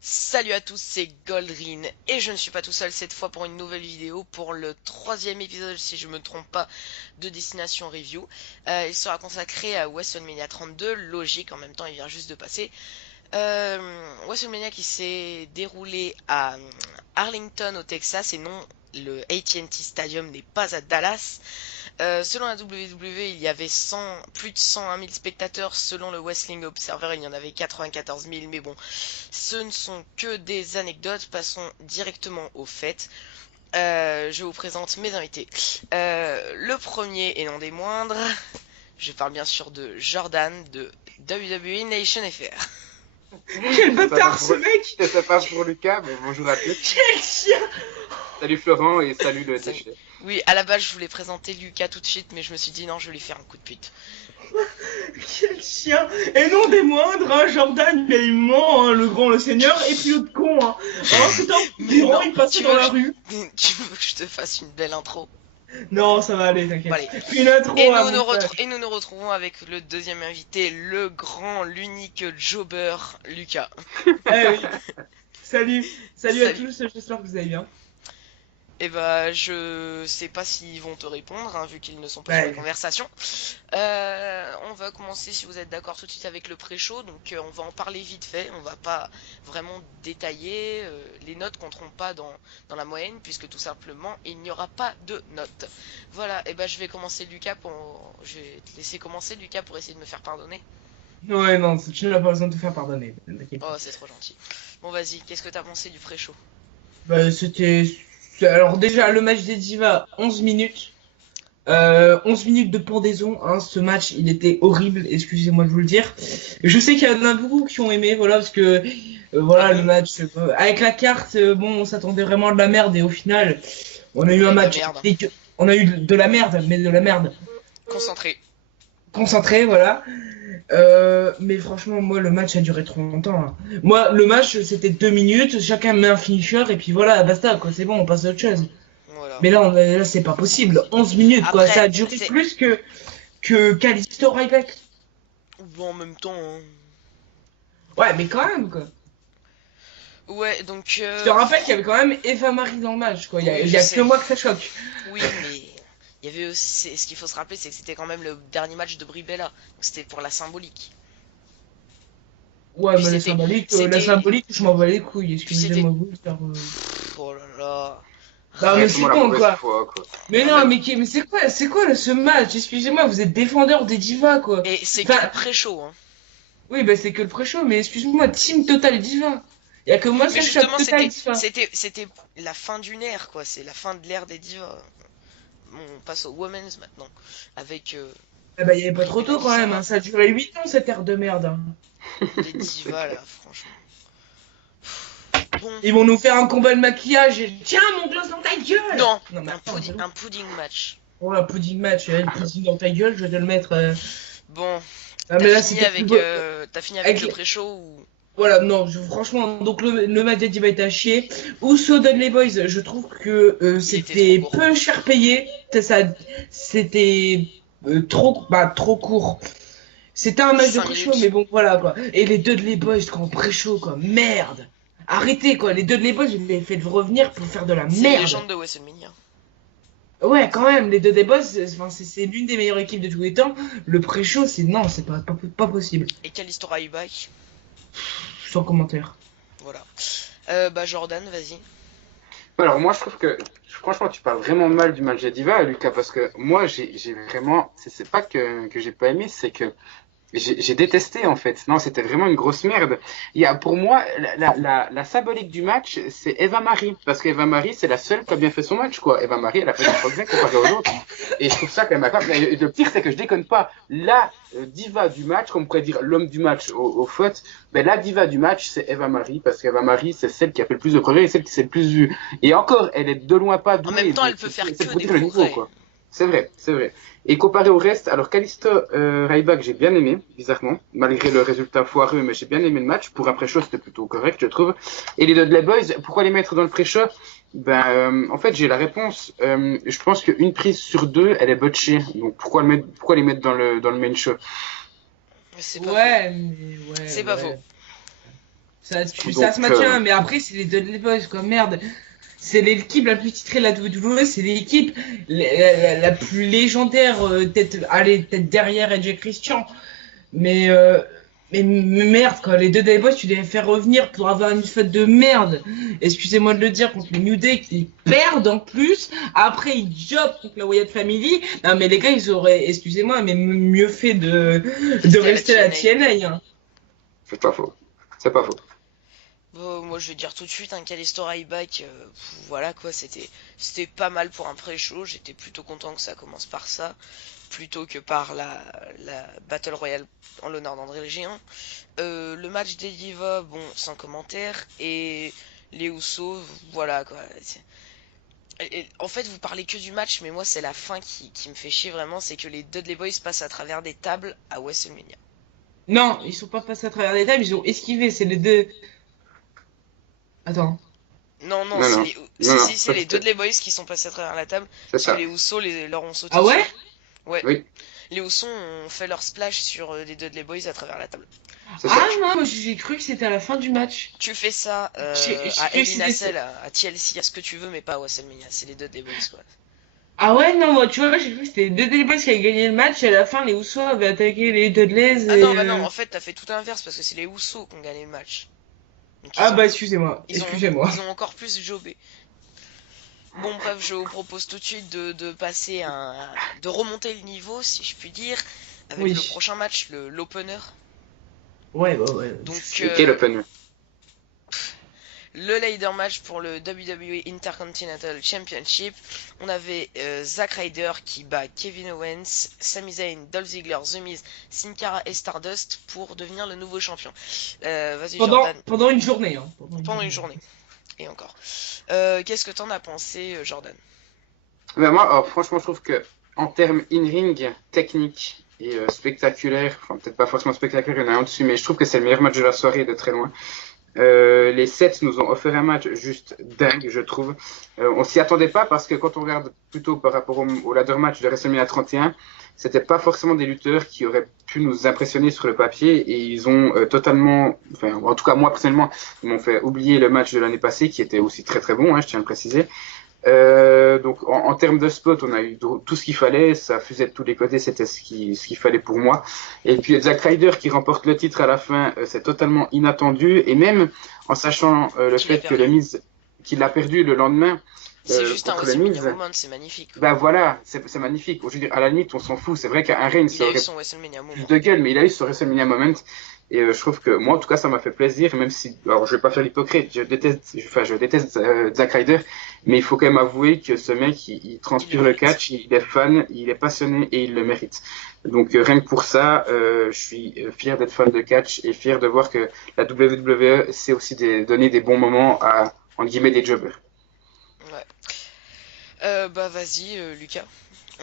Salut à tous, c'est Goldrin et je ne suis pas tout seul cette fois pour une nouvelle vidéo pour le troisième épisode, si je me trompe pas, de Destination Review. Il sera consacré à WrestleMania 32, logique, en même temps il vient juste de passer. WrestleMania qui s'est déroulé à Arlington au Texas et non, le AT&T Stadium n'est pas à Dallas. Selon la WWE, il y avait plus de 101 000 spectateurs. Selon le Wrestling Observer, il y en avait 94 000. Mais bon, ce ne sont que des anecdotes. Passons directement au fait. Je vous présente mes invités. Le premier et non des moindres, je parle bien sûr de Jordan de WWE Nation FR. Quel C'est pas bâtard pour, ce mec! c'est pas pour Lucas, mais bonjour à tous. Quel chien! Salut Florent et salut le Salut. déchet. Oui, à la base, je voulais présenter Lucas tout de suite, mais je me suis dit non, je vais lui faire un coup de pute. Quel chien! Et non des moindres, hein, Jordan, il ment, hein, le grand, le seigneur, et puis l'autre con, hein. Hein, c'était un Mais grand, non, il passait tu dans veux, la rue. tu veux que je te fasse une belle intro? Non, ça va aller, Bon, t'inquiète. allez. Puis une intro Et à nous, nous montage. et nous nous retrouvons avec le deuxième invité, le grand, l'unique jobber, Lucas. Eh oui. Salut, salut à Salut. tous, j'espère que vous allez bien. Et bah, je sais pas s'ils vont te répondre, hein, vu qu'ils ne sont pas sur la Ouais. conversation. On va commencer, si vous êtes d'accord, tout de suite avec le pré-show. Donc, on va en parler vite fait. On va pas vraiment détailler. Les notes compteront pas dans la moyenne, puisque tout simplement, il n'y aura pas de notes. Voilà, et bah, je vais commencer, Lucas, je vais te laisser commencer, Lucas, pour essayer de me faire pardonner. Ouais, non, tu n'as pas besoin de te faire pardonner, t'inquiète Oh, pas. c'est trop gentil. Bon, vas-y, qu'est-ce que t'as pensé du pré-show? Bah, Alors déjà, le match des Divas, 11 minutes. 11 minutes de pendaison, hein, ce match il était horrible, excusez-moi de vous le dire. Je sais qu'il y en a beaucoup qui ont aimé, voilà, parce que Ah voilà le bon? match avec la carte, bon on s'attendait vraiment à de la merde et au final on a eu On un a eu de la match merde. on a eu de la merde, mais de la merde Concentré. concentrée, voilà. Mais franchement moi le match a duré trop longtemps, hein. Moi le match c'était 2 minutes, chacun met un finisher et puis voilà basta quoi, c'est bon on passe à autre chose. Voilà. Mais là c'est pas possible, 11 minutes quoi, ça Après, a duré c'est... plus que Callisto Ryback. Bon, en même temps, hein. Ouais, mais quand même, quoi. Ouais, donc... Je te rappelle qu'il y avait quand même Eva Marie dans le match, quoi. Oui, Il y je a que sais. moi que ça choque. Oui, mais... Il y avait aussi... Ce qu'il faut se rappeler, c'est que c'était quand même le dernier match de Brie Bella. Donc c'était pour la symbolique. Ouais, Puis mais c'était... la C'était... symbolique, je m'en bats les couilles, Puis c'était... excusez-moi vous. Oh là là... Non, mais Directement c'est la bon, mauvaise quoi. foi, quoi. Mais En non, même... mais c'est quoi ce match? Excusez-moi, vous êtes défendeur des divas, quoi. Et c'est que le Enfin, pré-show, hein. oui, bah c'est que le pré-show, mais excusez-moi, Team Total Diva. Y a que moi Mais seul je suis justement, Total Diva. c'était la fin d'une ère, quoi. C'est la fin de l'ère des divas. Bon, on passe aux women's maintenant. Avec Ah bah, y avait pas Brie trop Bella tôt quand même, hein. Lisa. Ça a duré 8 ans cette ère de merde, hein. Les C'est divas, clair. là, franchement. Bon... Ils vont nous faire un combat de maquillage et tiens mon gloss dans ta gueule! Non, Non, mais attends, c'est bon. un pudding match. Oh, un pudding match, le pudding dans ta gueule, je vais te le mettre. Bon, Ah, mais là, c'était plus beau. t'as fini avec Avec le les- pré-show ou... Voilà, non, franchement, donc le match des Divas était à chier. Uso Dudley Boys, je trouve que Il était trop c'était court. peu cher payé. C'était trop court. C'était un match de 5 pré-show, minutes. mais bon, voilà, quoi. Et les Dudley Boys, quand pré-show, quoi, merde! Arrêtez, quoi, les Dudley Boys, vous les faites revenir pour faire de la C'est une merde. légende de WrestleMania. Ouais, quand même, les Dudley Boys, c'est l'une des meilleures équipes de tous les temps. Le pré-show, non, c'est pas possible. Et Kalisto Ryback. Sans commentaire. Voilà. Bah Jordan, vas-y. Alors moi je trouve que franchement tu parles vraiment mal du match des divas Lucas parce que moi j'ai vraiment c'est pas que j'ai pas aimé, c'est que j'ai détesté en fait. Non, c'était vraiment une grosse merde. Il y a pour moi la symbolique du match, c'est Eva Marie parce qu'Eva Marie c'est la seule qui a bien fait son match quoi. Eva Marie elle a fait du progrès comparé aux autres et je trouve ça quand même incroyable. Et le pire c'est que je déconne pas. La diva du match, comme on pourrait dire l'homme du match au foot, ben la diva du match c'est Eva Marie parce qu'Eva Marie c'est celle qui a fait le plus de progrès et celle qui s'est le plus vue. Et encore elle est de loin pas En même douée temps, donc elle peut faire c'est que pour des dire le niveau progrès. quoi. C'est vrai, c'est vrai. Et comparé au reste, alors Kalisto Ryback, j'ai bien aimé, bizarrement, malgré le résultat foireux, mais j'ai bien aimé le match. Pour un pré-show, c'était plutôt correct, je trouve. Et les Dudley Boys, pourquoi les mettre dans le pré-show? Ben, en fait, j'ai la réponse. Je pense qu'une prise sur deux, elle est botchée. Donc pourquoi les mettre dans le main show? C'est pas faux. Ouais, mais ouais, C'est pas ouais. faux. Ça Donc, se maintient, mais après, c'est les Dudley Boys, quoi, merde. C'est l'équipe la plus titrée de la WWE, c'est l'équipe la plus légendaire, peut-être derrière Edge et Christian. Mais, mais merde, quoi, les deux Dudley Boys, tu les fais revenir pour avoir une fête de merde. Excusez-moi de le dire, contre le New Day, qui perdent en plus. Après, ils jobent contre la Wyatt Family. Non, mais les gars, ils auraient, excusez-moi, mais mieux fait de rester à la TNA, hein. C'est pas faux. C'est pas faux. Bon, moi je vais dire tout de suite, un Kalisto Ryback, voilà quoi, c'était pas mal pour un pré-show, j'étais plutôt content que ça commence par ça, plutôt que par la Battle Royale en l'honneur d'André le Géant. Le match des Divas, bon, sans commentaire, et les Usos, voilà quoi. En fait, vous parlez que du match, mais moi c'est la fin qui me fait chier vraiment, c'est que les Dudley Boys passent à travers des tables à WrestleMania. Non, ils sont pas passés à travers les tables, ils ont esquivé, c'est les deux. Attends. Non, non, Non, c'est non. les, Non, non, si, c'est ça, les c'était- Dudley Boys qui sont passés à travers la table, C'est parce que ça. les Usos leur ont sauté Ah ouais? dessus. Ouais. Oui, Les Usos ont fait leur splash sur les Dudley Boys à travers la table. c'est Ah ça. non, moi, j'ai cru que c'était à la fin du match. Tu fais ça J'ai à cru que Hell in a c'était- Cell, à TLC, à ce que tu veux, mais pas à WrestleMania. C'est les Dudley Boys, quoi. Ah ouais, non, moi, tu vois, j'ai cru que c'était les deux Dudley Boys qui avaient gagné le match et à la fin, les Usos avaient attaqué les Dudleys Ah et... non, bah non, en fait, t'as fait tout l'inverse, parce que c'est les Usos qui ont gagné le match. Donc, Ah bah, excusez-moi, ils excusez-moi. ont encore plus jobé. Bon, bref, je vous propose tout de suite de passer de remonter le niveau, si je puis dire, avec Oui. le prochain match, l'opener. Ouais, bah ouais. Donc, Et quel open? le ladder match pour le WWE Intercontinental Championship. On avait Zack Ryder qui bat Kevin Owens, Sami Zayn, Dolph Ziggler, The Miz, Sin Cara et Stardust pour devenir le nouveau champion. Vas-y Jordan. Pendant une journée, hein. Pendant une journée. Et encore. Qu'est-ce que t'en as pensé, Jordan? Ben moi, alors, franchement, je trouve que en termes in-ring, technique et spectaculaire, enfin peut-être pas forcément spectaculaire, il y en a un dessus, mais je trouve que c'est le meilleur match de la soirée de très loin. Les Sets nous ont offert un match juste dingue, je trouve. On s'y attendait pas parce que quand on regarde plutôt par rapport au ladder match de WrestleMania 31, c'était pas forcément des lutteurs qui auraient pu nous impressionner sur le papier et ils ont totalement, enfin en tout cas moi personnellement, ils m'ont fait oublier le match de l'année passée qui était aussi très très bon, hein, je tiens à le préciser. Donc en termes de spot, on a eu tout ce qu'il fallait, ça fusait de tous les côtés, c'était ce qu'il fallait pour moi. Et puis Zack Ryder qui remporte le titre à la fin, c'est totalement inattendu. Et même en sachant le fait que le Miz, qu'il a perdu le lendemain, c'est juste un contre le Miz, WrestleMania moment, c'est magnifique. bah voilà, c'est magnifique. Je veux dire, à la limite, on s'en fout. C'est vrai qu'un Reigns Il a eu aurait son WrestleMania moment. plus de gueule, mais il a eu ce WrestleMania moment. Et je trouve que moi, en tout cas, ça m'a fait plaisir, même si, alors je vais pas faire l'hypocrite, je déteste Zack Ryder, mais il faut quand même avouer que ce mec, il transpire le catch, il est fan, il est passionné et il le mérite. Donc rien que pour ça, je suis fier d'être fan de catch et fier de voir que la WWE sait aussi donner des bons moments à, entre guillemets, des jobbers. Ouais. Bah vas-y, Lucas,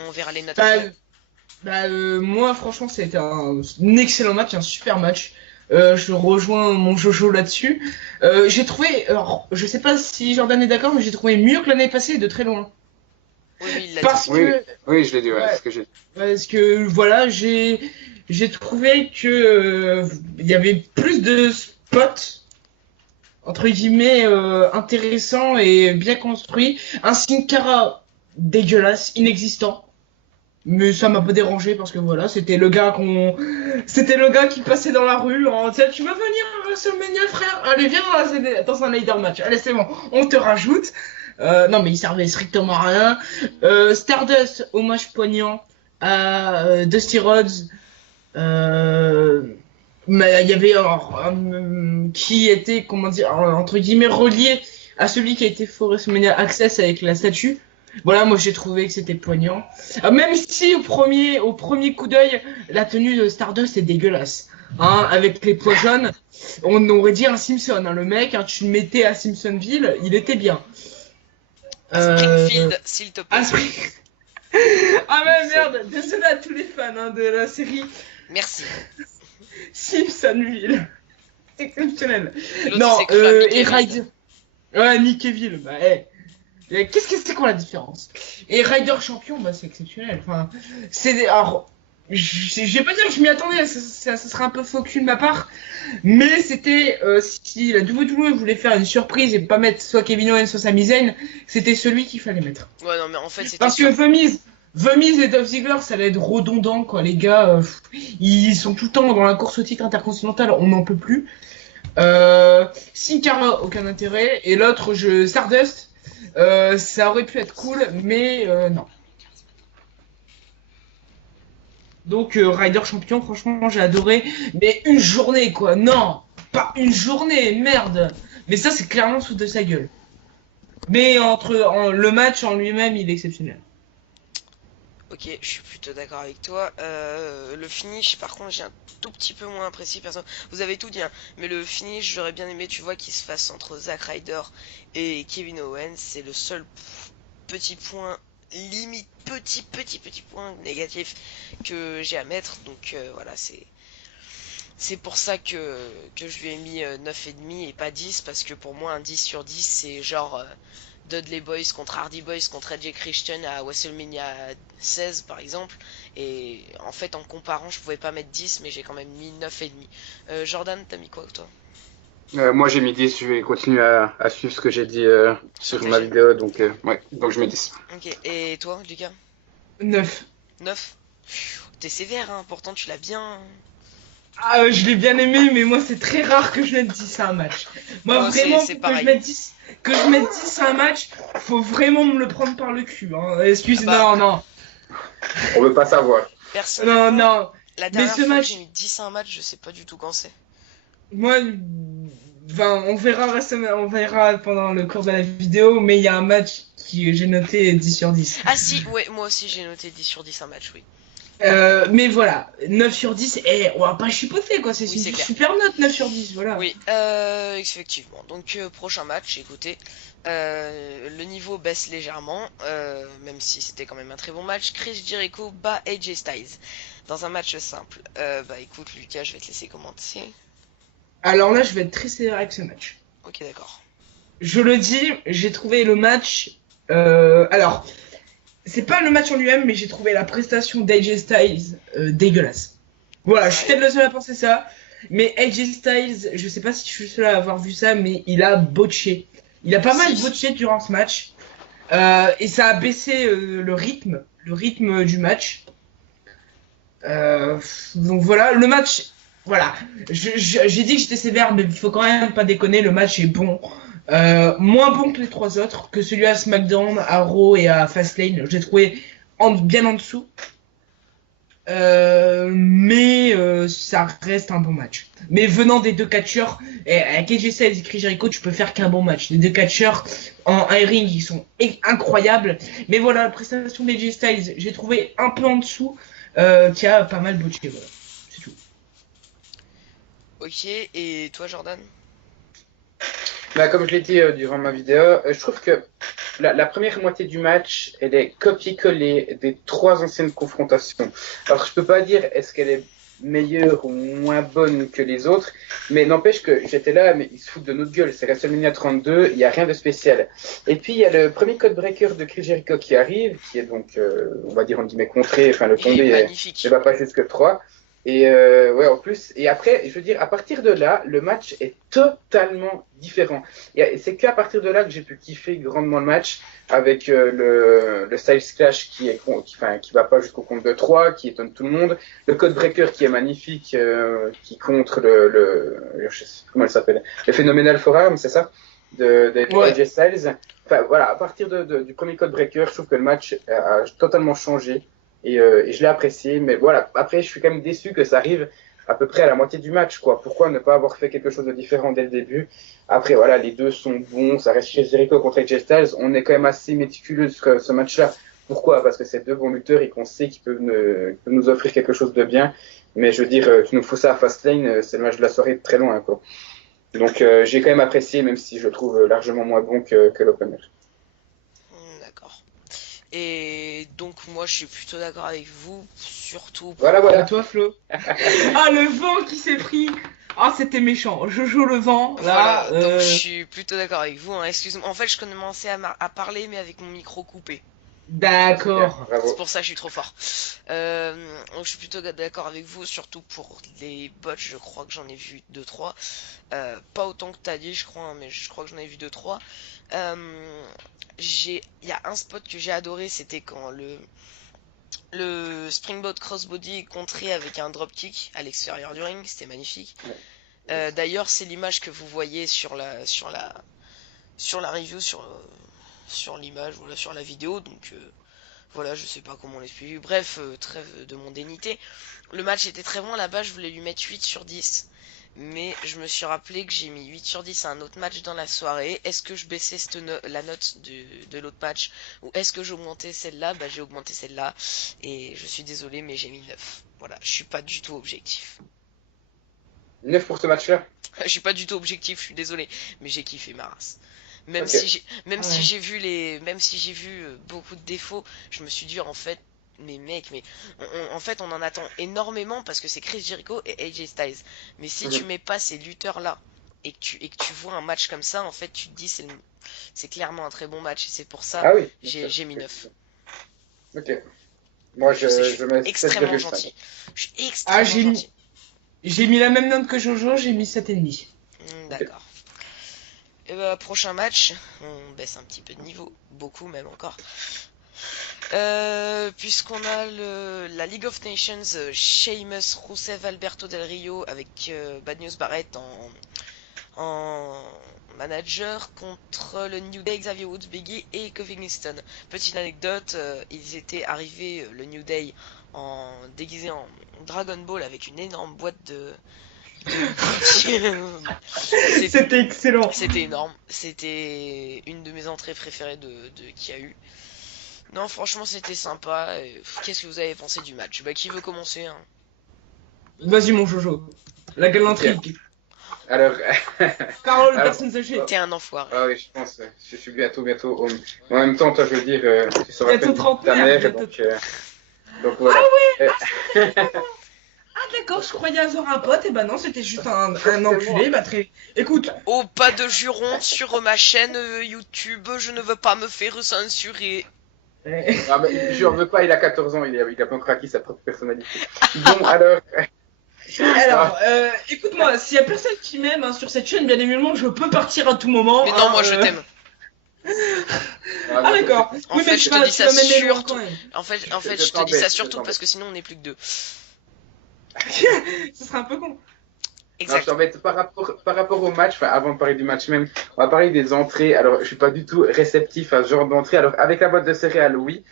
on verra les notes Bah, après. moi, franchement, c'était un excellent match, un super match. Je rejoins mon Jojo là-dessus. J'ai trouvé, alors, je sais pas si Jordan est d'accord, mais j'ai trouvé mieux que l'année passée de très loin. Oui, oui, il l'a Parce dit. que, Oui, je l'ai dit, ouais, Ouais. c'est ce que j'ai. parce que voilà, j'ai trouvé que il y avait plus de spots entre guillemets intéressants et bien construits. Un Sin Cara dégueulasse, inexistant. Mais ça m'a pas dérangé parce que voilà, c'était le gars qui passait dans la rue en disant tu veux venir à WrestleMania frère? Allez viens dans un ladder match. Allez c'est bon, on te rajoute. Non mais il servait strictement à rien. Stardust, hommage poignant à Dusty Rhodes. Mais il y avait qui était comment dire entre guillemets relié à celui qui a été for WrestleMania Access avec la statue. Voilà, moi j'ai trouvé que c'était poignant. Même si au premier coup d'œil, la tenue de Stardust est dégueulasse. Hein, avec les pois jaunes, on aurait dit un Simpson. Hein, le mec, hein, tu le mettais à Simpsonville, il était bien. Springfield, s'il te plaît. Ah ouais, merde, désolé à tous les fans hein, de la série Merci. Simpsonville. Exceptionnel. L'autre, Non, c'est quoi, Mickey et Ville. Ryder. Ouais, Nickeville, bah, hey. Qu'est-ce que c'est quoi la différence? Et Ryder champion, bah, c'est exceptionnel. Enfin, alors, Je vais pas dire que je m'y attendais, ça serait un peu faux cul de ma part, mais c'était si la WWE voulait faire une surprise et pas mettre soit Kevin Owens soit Sami Zayn, c'était celui qu'il fallait mettre. Ouais, non, mais en fait, c'était Parce que sûr. The Miz et Dolph Ziggler, ça allait être redondant, quoi. Les gars, ils sont tout le temps dans la course au titre intercontinental, on n'en peut plus. Sin Cara, aucun intérêt, et l'autre, Stardust, ça aurait pu être cool, mais non. Donc Ryder champion, franchement j'ai adoré. Mais une journée quoi, non, pas une journée, merde. Mais ça c'est clairement sous de sa gueule. Mais le match en lui-même il est exceptionnel. Ok, je suis plutôt d'accord avec toi. Le finish, par contre, j'ai un tout petit peu moins apprécié. Vous avez tout dit, hein, mais le finish, j'aurais bien aimé, tu vois, qu'il se fasse entre Zack Ryder et Kevin Owens. C'est le seul petit point, limite petit point négatif que j'ai à mettre. Donc voilà, c'est pour ça que je lui ai mis 9,5 et pas 10, parce que pour moi un 10 sur 10 c'est genre Dudley Boys contre Hardy Boys contre Edge et Christian à WrestleMania 16 par exemple, et en fait en comparant je pouvais pas mettre 10 mais j'ai quand même mis 9,5. Jordan, t'as mis quoi toi? Moi j'ai mis 10, je vais continuer à suivre ce que j'ai dit sur ma vidéo, donc ouais, donc je mets 10. Ok, et toi Lucas? 9. 9? T'es sévère hein, pourtant tu l'as bien. Ah, je l'ai bien aimé, mais moi c'est très rare que je mette 10 à un match. Moi Oh, vraiment, c'est pour que je pareil. mette 10, à un match, faut vraiment me le prendre par le cul. Hein. Ah bah, Non. On veut pas savoir. Non, personnellement, non. la Mais dernière ce fois que j'ai match, mis 10 à un match, je sais pas du tout quand c'est. moi, enfin, on verra pendant le cours de la vidéo, mais il y a un match qui j'ai noté 10 sur 10. Ah si, ouais, moi aussi j'ai noté 10 sur 10 un match, oui. Mais voilà, 9 sur 10, et on va pas chipoter quoi, c'est Oui, une c'est clair. super note 9 sur 10, voilà. Oui, effectivement. Donc prochain match, écoutez, le niveau baisse légèrement, même si c'était quand même un très bon match. Chris Jericho bat AJ Styles dans un match simple. Bah écoute Lucas, je vais te laisser commenter. Alors là, je vais être très sévère avec ce match. Ok, d'accord. Je le dis, j'ai trouvé le match. Alors, c'est pas le match en lui-même, mais j'ai trouvé la prestation d'AJ Styles dégueulasse. Voilà, je suis peut-être le seul à penser ça. Mais AJ Styles, je sais pas si je suis le seul à avoir vu ça, mais il a botché. Il a pas mal Si. botché durant ce match. Et ça a baissé le rythme du match. Donc voilà, le match, voilà. J'ai dit que j'étais sévère, mais il faut quand même pas déconner, le match est bon. Moins bon que les trois autres, que celui à SmackDown, à Raw et à Fastlane. J'ai trouvé bien en dessous. Mais ça reste un bon match. Mais venant des deux catcheurs, avec AJ Styles et Chris Jericho, tu peux faire qu'un bon match. Les deux catcheurs en ring, ils sont incroyables. Mais voilà, la prestation d'AJ Styles, j'ai trouvé un peu en dessous, qui a pas mal botché. Voilà, c'est tout. Ok, et toi Jordan? Bah, comme je l'ai dit durant ma vidéo, je trouve que la première moitié du match, elle est copier-coller des trois anciennes confrontations. Alors, je peux pas dire est-ce qu'elle est meilleure ou moins bonne que les autres, mais n'empêche que j'étais là, mais ils se foutent de notre gueule. C'est WrestleMania 32, il n'y a rien de spécial. Et puis, il y a le premier code breaker de Chris Jericho qui arrive, qui est donc, on va dire, on guillemets, contré, enfin, le Il est tombé magnifique. ne va pas jusque 3. Et ouais, en plus, et après, je veux dire, à partir de là, le match est totalement différent. Et c'est qu'à partir de là que j'ai pu kiffer grandement le match, avec le Styles Clash qui va pas jusqu'au compte de 3, qui étonne tout le monde, le Code Breaker qui est magnifique, qui contre je sais pas comment elle s'appelle, le Phenomenal Forum, c'est ça, de Ouais. AJ Styles. Enfin voilà, à partir du premier Code Breaker, je trouve que le match a totalement changé. Et je l'ai apprécié, mais voilà, après je suis quand même déçu que ça arrive à peu près à la moitié du match, quoi. Pourquoi ne pas avoir fait quelque chose de différent dès le début? Après voilà, les deux sont bons, ça reste chez Jericho contre AJ Styles, on est quand même assez méticuleux sur ce match-là. Pourquoi? Parce que c'est deux bons lutteurs et qu'on sait qu'ils peuvent nous offrir quelque chose de bien, mais je veux dire, tu nous fous ça à Fastlane, c'est le match de la soirée de très loin, quoi. Donc j'ai quand même apprécié, même si je le trouve largement moins bon que l'opener. D'accord. Et donc moi je suis plutôt d'accord avec vous, surtout pour... Voilà, À voilà. toi, Flo. Ah, le vent qui s'est pris. Ah, c'était méchant. Jojo le vent, là. Voilà, donc je suis plutôt d'accord avec vous, hein. Excusez-moi, en fait je commençais à parler mais avec mon micro coupé. D'accord. Bravo. C'est pour ça que je suis trop fort. Donc je suis plutôt d'accord avec vous, surtout pour les bots, je crois que j'en ai vu deux trois. Pas autant que t'as dit, je crois, hein, mais je crois que j'en ai vu deux trois. Il y a un spot que j'ai adoré, c'était quand le Springboard Crossbody est contré avec un dropkick à l'extérieur du ring, c'était magnifique. D'ailleurs, c'est l'image que vous voyez sur la review, sur l'image, voilà, sur la vidéo, donc voilà, je sais pas comment l'expliquer. Bref, trêve de mondánité. Le match était très bon, là-bas je voulais lui mettre 8 sur 10. Mais je me suis rappelé que j'ai mis 8 sur 10 à un autre match dans la soirée. Est-ce que je baissais la note de l'autre match ou est-ce que j'augmentais celle-là? Bah j'ai augmenté celle-là. Et je suis désolé mais j'ai mis 9. Voilà, je suis pas du tout objectif. 9 pour ce match-là? Je suis pas du tout objectif, je suis désolé. Mais j'ai kiffé ma race. Même Ok. si Ouais. j'ai vu beaucoup de défauts, je me suis dit en fait, mais mec, mais en fait on en attend énormément parce que c'est Chris Jericho et AJ Styles. Mais si tu Mhm. mets pas ces lutteurs là et que tu vois un match comme ça, en fait tu te dis c'est clairement un très bon match et c'est pour ça Ah oui, bien sûr. j'ai mis 9. Ok. Moi, Je sais, je suis je mets extrêmement 7,5. gentil. Je suis Ah, extrêmement gentil. j'ai mis la même note que Jojo, j'ai mis 7,5. Ok. D'accord. Et bah, prochain match, on baisse un petit peu de niveau, beaucoup même encore. Puisqu'on a la League of Nations, Sheamus, Rusev, Alberto Del Rio avec Bad News Barrett en manager contre le New Day, Xavier Woods, Biggie et Kofi Kingston. Petite anecdote, ils étaient arrivés, le New Day, déguisés en Dragon Ball avec une énorme boîte de C'était excellent. C'était énorme, c'était une de mes entrées préférées qu'il y a eu. Non, franchement, c'était sympa. Qu'est-ce que vous avez pensé du match? Bah, qui veut commencer, hein? Vas-y, mon Jojo. La Ok. galanterie. Alors, Parole, alors, personne âgée. T'es un enfoiré. ah oui, je pense, je suis bientôt home. En même temps, toi, je veux dire, tu sauras Bientôt peine ta trentenaire, mère, bientôt. donc voilà. Ah d'accord, je croyais avoir un pote, et bah non, c'était juste un enculé, bah très... Écoute, Oh, pas de juron sur ma chaîne YouTube, je ne veux pas me faire censurer. Ah, mais je n'en veux pas, il a 14 ans, il a pas encore acquis sa propre personnalité. Bon, alors, alors, écoute-moi, s'il y a personne qui m'aime hein, sur cette chaîne, bien évidemment, je peux partir à tout moment. Mais non, hein, moi je t'aime. Ah d'accord. En Oui, fait, mais je tu te vas dis tu ça vas m'aimer loin surtout. quand même. En fait, je je te dis t'embête, ça je surtout t'embête. parce que sinon on n'est plus que deux. Ce serait un peu con. Non, je Exact. t'embête par rapport au match, enfin, avant de parler du match même, on va parler des entrées. Alors, je suis pas du tout réceptif à ce genre d'entrée. Alors, avec la boîte de céréales, oui.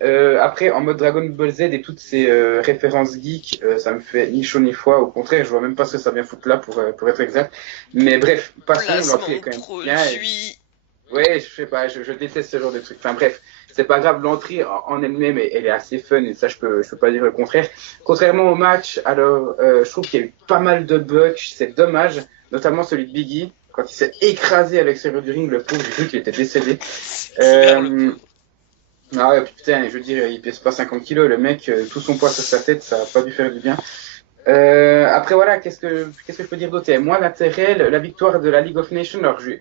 Après, en mode Dragon Ball Z et toutes ces références geeks, ça me fait ni chaud ni froid. Au contraire, je vois même pas ce que ça vient foutre là pour être exact. Mais bref, passons, l'entrée est Placement quand de même bien. produit. Ouais, je sais pas, je déteste ce genre de trucs. Enfin bref, c'est pas grave, l'entrée en elle-même, elle est assez fun et ça, je peux pas dire le contraire. Contrairement au match, alors, je trouve qu'il y a eu pas mal de bugs, c'est dommage, notamment celui de Biggie, quand il s'est écrasé à l'extérieur du ring, le pauvre, j'ai cru qu'il était décédé. Super le pauvre. Ah ouais, putain, je veux dire, il pèse pas 50 kilos, le mec, tout son poids sur sa tête, ça a pas dû faire du bien. Après voilà, qu'est-ce que je peux dire d'autre? Il y a moins d'intérêt, la victoire de la League of Nations, alors je vais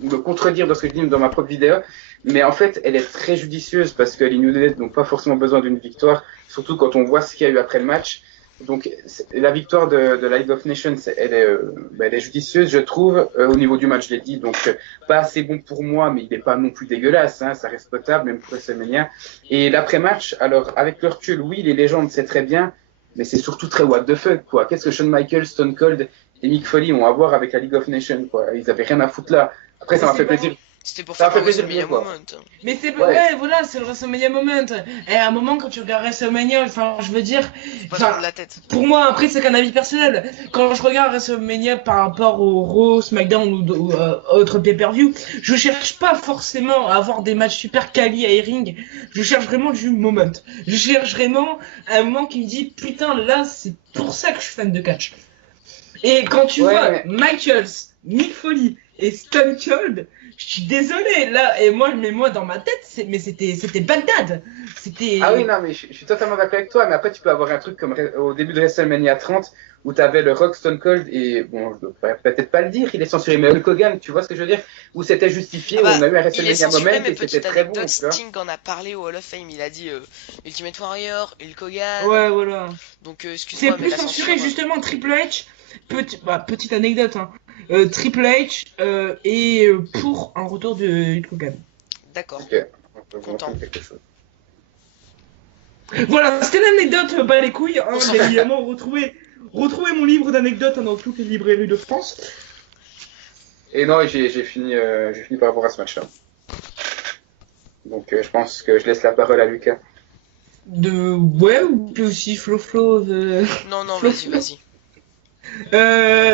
me contredire dans ce que je dis dans ma propre vidéo, mais en fait elle est très judicieuse parce que les New Day n'ont pas forcément besoin d'une victoire, surtout quand on voit ce qu'il y a eu après le match. Donc la victoire de la League of Nations, elle est judicieuse, je trouve, au niveau du match, je l'ai dit, donc pas assez bon pour moi, mais il n'est pas non plus dégueulasse, hein, ça reste potable, même pour WrestleMania. Et l'après-match, alors avec le recul, oui, les légendes, c'est très bien, mais c'est surtout très what the fuck, quoi. Qu'est-ce que Shawn Michaels, Stone Cold et Mick Foley ont à voir avec la League of Nations, quoi. Ils avaient rien à foutre là. Après, ça Mais m'a c'est fait pas plaisir. C'était pour Ça m'a faire fait un plaisir de les WrestleMania voir. moment. Mais c'est Ouais. ouais, voilà, c'est le WrestleMania moment. Et à un moment, quand tu regardes WrestleMania, enfin, je veux dire, Faut pas enfin, trop de la tête. pour moi, après, c'est qu'un avis personnel. Quand je regarde WrestleMania par rapport au Raw, SmackDown ou autre pay-per-view, je cherche pas forcément à avoir des matchs super quali à ring. Je cherche vraiment du moment. Je cherche vraiment un moment qui me dit, putain, là, c'est pour ça que je suis fan de catch. Et quand tu Ouais, vois mais- Michaels, Mick Foley et Stone Cold, je suis désolé là, et moi dans ma tête, c'était Bagdad. C'était. Ah oui, non, mais je suis totalement d'accord avec toi, mais après, tu peux avoir un truc comme au début de WrestleMania 30, où tu avais le Rock Stone Cold, et bon, je devrais peut-être pas le dire, il est censuré, mais Hulk Hogan, tu vois ce que je veux dire? Où c'était justifié, Ah où bah, on a eu un il est WrestleMania censuré, Moment, mais et c'était petite très bon, anecdote, tu vois. Sting en a parlé au Hall of Fame, il a dit Ultimate Warrior, Hulk Hogan, Ouais, voilà. donc C'est excuse-moi, mais plus la censuré censure... justement Triple H. Petite anecdote, hein. Triple H est pour un retour de Hulk Hogan. D'accord, Ok, on peut vous content. montrer quelque chose. Voilà, c'était l'anecdote, pas les couilles, hein, bien évidemment, retrouver mon livre d'anecdotes dans toutes les librairies de France. Et non, j'ai fini par rapport à ce match-là. Donc, je pense que je laisse la parole à Lucas. Ouais, ou puis aussi Flo. Non, non, Flo, vas-y, Flo. vas-y.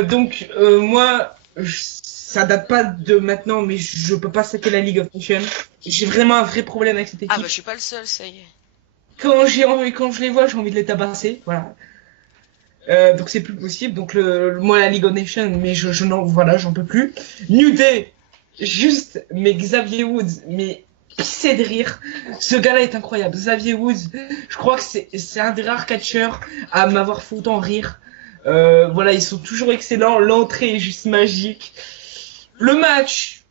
Donc, moi, ça date pas de maintenant, mais je peux pas saquer la League of Nations. J'ai vraiment un vrai problème avec cette Ah équipe. bah, je suis pas le seul, ça y est. Quand je les vois, j'ai envie de les tabasser, voilà. Donc c'est plus possible. Donc moi la League of Nations, mais j'en peux plus. New Day, juste, mais Xavier Woods, mais pissé de rire. Ce gars-là est incroyable. Xavier Woods, je crois que c'est un des rares catcheurs à m'avoir fait autant rire. Voilà, ils sont toujours excellents. L'entrée est juste magique. Le match,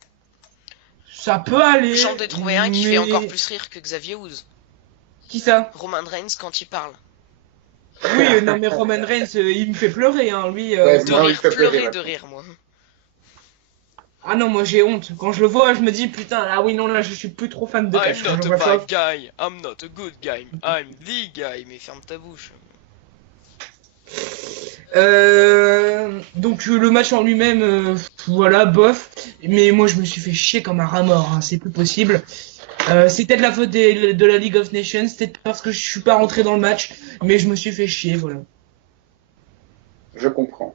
ça peut aller. J'en ai trouvé un qui fait mais- encore plus rire que Xavier Woods. Qui ça? Roman Reigns quand il parle. Oui, non mais Roman Reigns, il me fait pleurer, hein. Lui, Ouais, De moi, il rire, fait pleurer, pleurer ouais. de rire, moi. Ah non, moi j'ai honte. Quand je le vois, je me dis putain, ah oui, non, là je suis plus trop fan de catch. I'm Quand not je a vois ça. bad guy, I'm not a good guy, I'm the guy. Mais ferme ta bouche. Donc le match en lui-même, voilà, bof. Mais moi je me suis fait chier comme un rat mort, hein. C'est plus possible. C'était de la faute de la League of Nations, c'était parce que je suis pas rentré dans le match, mais je me suis fait chier, voilà. Je comprends.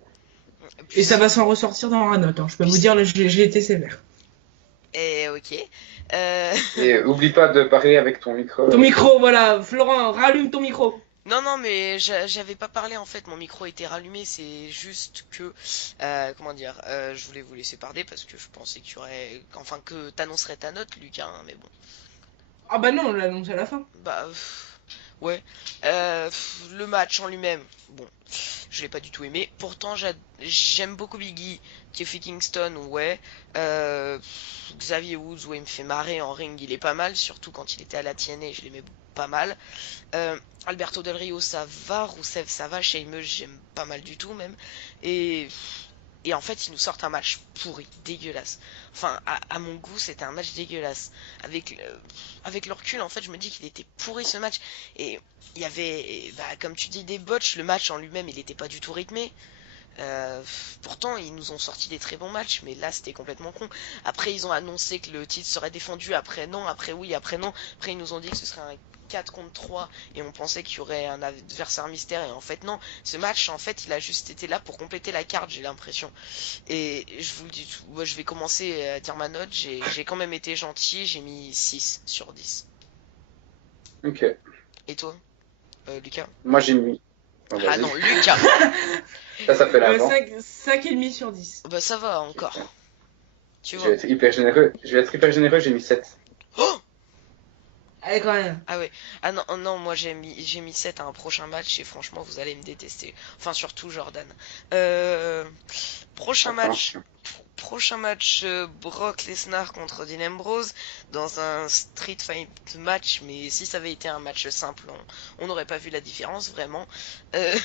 Et ça va s'en ressortir dans la note, hein. Je peux vous dire, là, j'ai été sévère. Et ok. Euh... Et oublie pas de parler avec ton micro. Ton micro, voilà, Florent, rallume ton micro. Non, non, mais j'avais pas parlé en fait, mon micro était rallumé, c'est juste que, comment dire, je voulais vous laisser parler parce que je pensais qu'il y aurait, enfin que t'annoncerais ta note, Lucas, hein, mais bon. Ah bah non, on l'annonce à la fin. Bah, ouais. Le match en lui-même, bon, je l'ai pas du tout aimé. Pourtant, j'aime beaucoup Biggie, Kofi Kingston, ouais. Xavier Woods, ouais, il me fait marrer en ring, il est pas mal, surtout quand il était à la TNA, je l'aimais pas mal. Alberto Del Rio, ça va. Rousseff, ça va. Sheamus, j'aime pas mal du tout, même. Et, et en fait, ils nous sortent un match pourri, dégueulasse. Enfin, à mon goût, c'était un match dégueulasse. Avec le recul, en fait, je me dis qu'il était pourri ce match. Et il y avait, bah, comme tu dis, des botches. Le match en lui-même, il était pas du tout rythmé. Pourtant, ils nous ont sorti des très bons matchs, mais là, c'était complètement con. Après, ils ont annoncé que le titre serait défendu. Après, non. Après, oui. Après, non. Après, ils nous ont dit que ce serait un 4 contre 3 et on pensait qu'il y aurait un adversaire mystère et en fait non, ce match en fait il a juste été là pour compléter la carte, j'ai l'impression. Et je vous le dis tout, moi, je vais commencer à dire ma note, j'ai quand même été gentil, j'ai mis 6 sur 10. Ok. Et toi, Lucas? Moi, j'ai mis. Oh, Ah vas-y. non, Lucas. Ça fait l'avant. 5,5 sur 10. Bah ça va encore. Tu Je vois. vais être hyper généreux. J'ai mis 7. Oh, Allez, quand même. ah ouais. Ah non, non, moi j'ai mis 7 à un prochain match et franchement vous allez me détester. Enfin surtout Jordan. Prochain match. Prochain match, Brock Lesnar contre Dean Ambrose dans un Street Fight match, mais si ça avait été un match simple, on n'aurait pas vu la différence vraiment. Euh,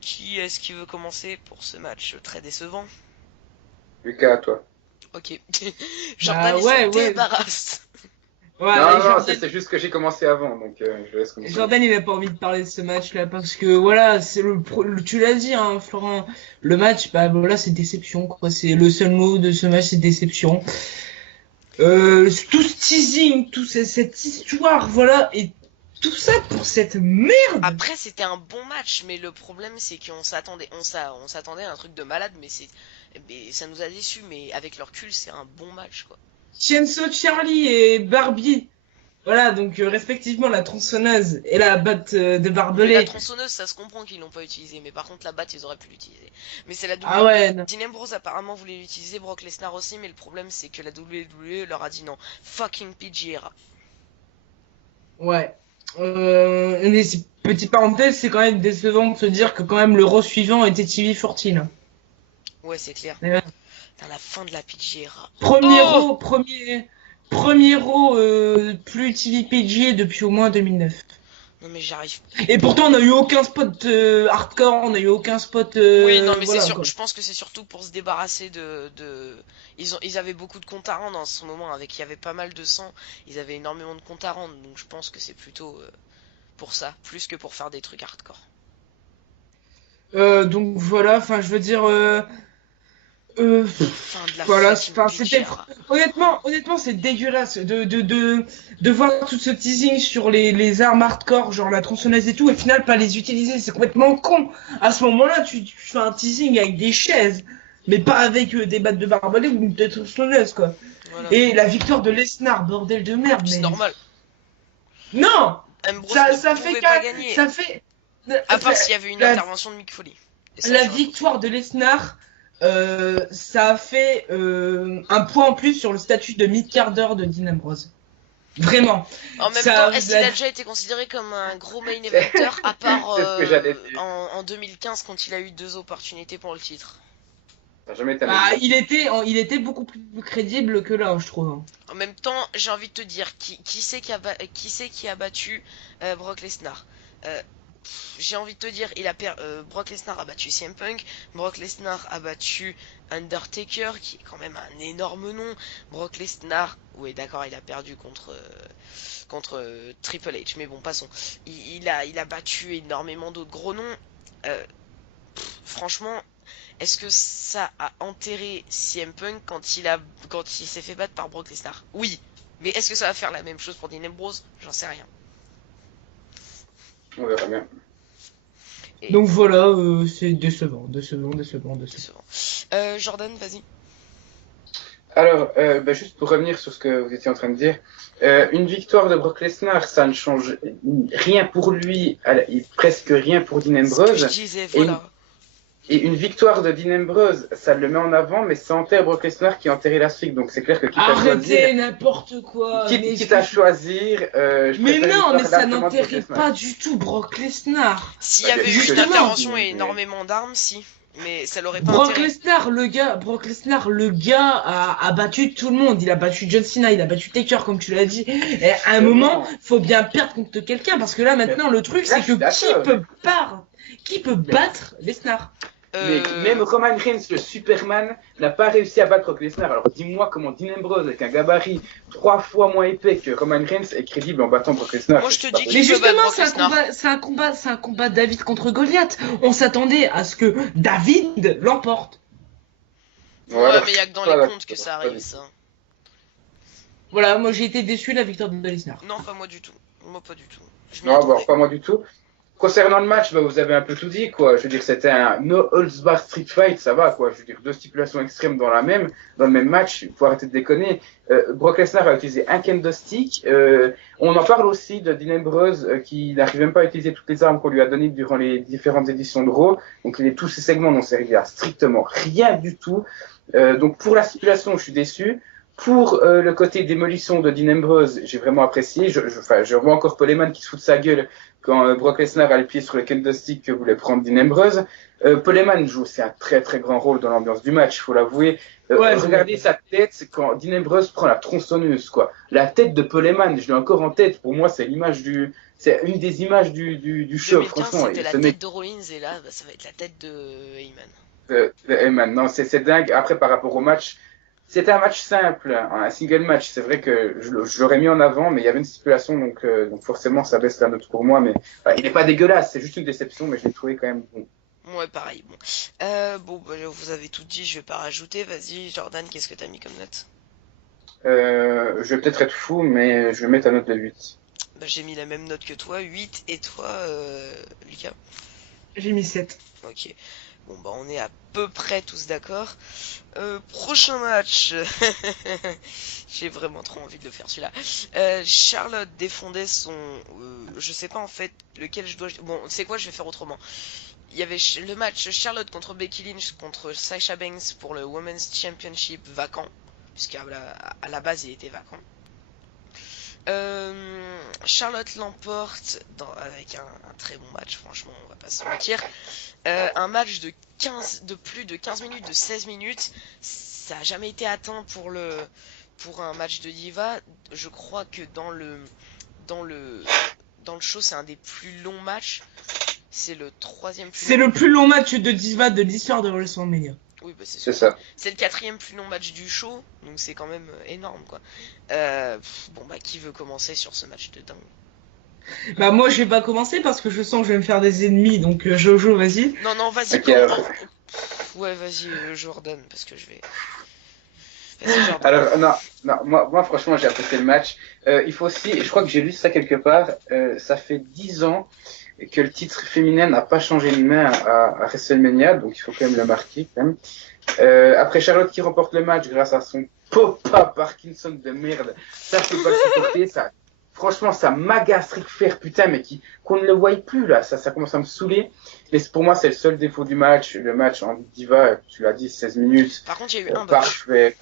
qui est-ce qui veut commencer pour ce match très décevant? Lucas, à toi. Ok. Jordan il ouais, s'en débarrasse. Ouais, non, non, Jordan, c'est juste que j'ai commencé avant, donc je laisse commencer. Jordan, il a pas envie de parler de ce match-là parce que voilà, c'est tu l'as dit, hein, Florent. Le match, bah voilà, c'est déception, quoi. C'est le seul mot de ce match, c'est déception. Tout ce teasing, cette histoire, voilà, et tout ça pour cette merde. Après c'était un bon match, mais le problème c'est qu'on s'attendait, on s'attendait à un truc de malade, mais ça nous a déçus. Mais avec le recul, c'est un bon match quoi. Shenso, Charlie et Barbie. Voilà, donc respectivement la tronçonneuse et la batte de Mais la barbelé. tronçonneuse, ça se comprend qu'ils l'ont pas utilisé, mais par contre la batte, ils auraient pu l'utiliser. Mais c'est la Ah WWE. ouais, non. Dean Ambrose apparemment voulait l'utiliser, Brock Lesnar aussi, mais le problème c'est que la WWE leur a dit non. Fucking PG era. Ouais. Mais petite parenthèse, c'est quand même décevant de se dire que quand même le Raw suivant était TV14. Ouais, c'est clair. Mais ouais. Dans la fin de la PG era. Premier Oh Raw, premier Raw plus TV PG depuis au moins 2009. non mais j'arrive. Et pourtant, on n'a eu aucun spot hardcore, on n'a eu aucun spot. Oui, non mais c'est Voilà sûr. quoi. Je pense que c'est surtout pour se débarrasser ils avaient beaucoup de comptes à rendre en ce moment, avec il y avait pas mal de sang. Ils avaient énormément de comptes à rendre, donc je pense que c'est plutôt pour ça, plus que pour faire des trucs hardcore. Donc voilà, enfin, je veux dire. Fin de la Voilà, fucking enfin, PG c'était. era. Honnêtement, c'est dégueulasse de voir tout ce teasing sur les armes hardcore, genre la tronçonneuse et tout, et au final, pas les utiliser. C'est complètement con. À ce moment-là, tu fais un teasing avec des chaises, mais pas avec des battes de barbelé ou une tronçonneuse, quoi. Voilà. Et la victoire de Lesnar, bordel de merde, C'est mais. normal. Non! Ambrose Ça ne fait pouvait qu'un. pas gagner. Ça fait. À part s'il y avait une La, intervention de Mick Foley. Et ça, la j'aurais victoire de Lesnar, ça a fait un point en plus sur le statut de mid-carder de Dean Ambrose. Vraiment. En même Ça, temps, est-ce qu'il a déjà été considéré comme un gros main eventer à part C'est ce que j'allais dire. en 2015 quand il a eu 2 opportunités pour le titre? Ça n'a jamais été bah, amélioré. il était beaucoup plus crédible que là, je trouve. En même temps, j'ai envie de te dire, qui c'est qui a battu Brock Lesnar? J'ai envie de te dire, Brock Lesnar a battu CM Punk, Brock Lesnar a battu Undertaker, qui est quand même un énorme nom. Brock Lesnar, oui d'accord, il a perdu contre Triple H, mais bon, passons. Il a battu énormément d'autres gros noms. Franchement, est-ce que ça a enterré CM Punk quand il s'est fait battre par Brock Lesnar? Oui, mais est-ce que ça va faire la même chose pour Dean Ambrose? J'en sais rien. On verra bien. Et Donc voilà, c'est décevant. décevant. Jordan, vas-y. Alors, juste pour revenir sur ce que vous étiez en train de dire, une victoire de Brock Lesnar, ça ne change rien pour lui, et presque rien pour Dean Ce que je Ambrose. disais, voilà. Et une victoire de Dean Ambrose, ça le met en avant, mais ça enterre Brock Lesnar qui a enterré la streak. Donc c'est clair que quitte à Arrêtez choisir, n'importe quoi. Mais, quitte à choisir, je mais préfère non, une mais victoire ça largement de Brock n'enterrait Lesnar. pas du tout Brock Lesnar. S'il y Bah, avait eu une justement. intervention et Mais- énormément d'armes, si. Mais ça l'aurait pas Brock enterré. Lesnar, le gars a battu tout le monde. Il a battu John Cena, il a battu Taker, comme tu l'as dit. Et à un moment, faut bien perdre contre quelqu'un, parce que là, maintenant, le truc, Là, c'est je que suis d'accord. qui peut battre Lesnar? Mais même Roman Reigns, le Superman, n'a pas réussi à battre Brock Lesnar. Alors dis-moi comment Dean Ambrose, avec un gabarit 3 fois moins épais que Roman Reigns, est crédible en battant Brock Lesnar. Moi, je te C'est pas dis Mais Qui peut battre justement, Brock Lesnar c'est un combat David contre Goliath. On s'attendait à ce que David l'emporte. Ouais, Voilà. mais y a que dans Voilà. les comptes que ça arrive, ça. Voilà, moi j'ai été déçu de la victoire de Lesnar. Non, pas moi du tout. Moi, pas du tout. Je m'y Non, attendais. pas moi du tout. Concernant le match, vous avez un peu tout dit, quoi. Je veux dire, c'était un no holds bar street fight, ça va, quoi. Je veux dire, 2 stipulations extrêmes dans le même match. Il faut arrêter de déconner. Brock Lesnar a utilisé un kendo stick. On en parle aussi de Dean Ambrose, qui n'arrive même pas à utiliser toutes les armes qu'on lui a données durant les différentes éditions de Raw. Donc, tous ces segments n'ont servi à strictement rien du tout. Donc, pour la stipulation, je suis déçu. Pour le côté démolition de Dean Ambrose, j'ai vraiment apprécié. Je vois encore Paul Heyman qui se fout de sa gueule quand Brock Lesnar a le pied sur le kendo stick que voulait prendre Dean Ambrose. Paul Heyman joue aussi un très très grand rôle dans l'ambiance du match, faut l'avouer. Regardez sa tête quand Dean Ambrose prend la tronçonneuse, quoi. La tête de Paul Heyman, je l'ai encore en tête. Pour moi, c'est une des images du show, 2015, franchement. c'était Et la ce tête mec de Rollins et là, bah, ça va être la tête de Heyman. de Heyman, non, c'est dingue. Après, par rapport au match. C'était un match simple, un single match. C'est vrai que je l'aurais mis en avant, mais il y avait une stipulation, donc forcément ça baisse la note pour moi. Mais il n'est pas dégueulasse, c'est juste une déception, mais je l'ai trouvé quand même bon. Ouais, pareil. Bon, bah, vous avez tout dit, je vais pas rajouter. Vas-y, Jordan, qu'est-ce que t'as mis comme note? Je vais peut-être être fou, mais je vais mettre la note de 8. Bah, j'ai mis la même note que toi, 8, et toi, Lucas? J'ai mis 7. Ok. Bon bah on est à peu près tous d'accord. Prochain match. J'ai vraiment trop envie de le faire celui-là. Charlotte défendait son... je sais pas en fait lequel je dois... Bon, c'est quoi, je vais faire autrement. Il y avait le match Charlotte contre Becky Lynch contre Sasha Banks pour le Women's Championship vacant. Puisqu'à à la base il était vacant. Charlotte l'emporte avec un très bon match, franchement, on va pas se mentir. Un match de plus de 15 minutes, de 16 minutes, ça a jamais été atteint pour un match de diva. Je crois que dans le show, c'est un des plus longs matchs. C'est le troisième plus C'est long. le plus long match de diva de l'histoire de WrestleMania. Oui, bah c'est ça. C'est le quatrième plus long match du show, donc c'est quand même énorme, quoi. Bon, bah, qui veut commencer sur ce match de dingue? Bah moi je vais pas commencer parce que je sens que je vais me faire des ennemis, donc Jojo, vas-y. Non, vas-y, Ok, alors. Ouais, vas-y, Jordan, parce que je vais... Vas-y, Jordan. Alors, non, moi franchement, j'ai apprécié le match. Il faut aussi, je crois que j'ai lu ça quelque part, ça fait 10 ans que le titre féminin n'a pas changé de main à WrestleMania, donc il faut quand même le marquer, quand même. Après Charlotte qui remporte le match grâce à son pop-up Parkinson de merde, ça je peux pas le supporter, ça, franchement ça m'agace Ric Flair, putain, mais qu'on ne le voie plus là, ça commence à me saouler. Et pour moi c'est le seul défaut du match, le match en diva, tu l'as dit, 16 minutes. Par contre, il y a eu un botch. Parfait,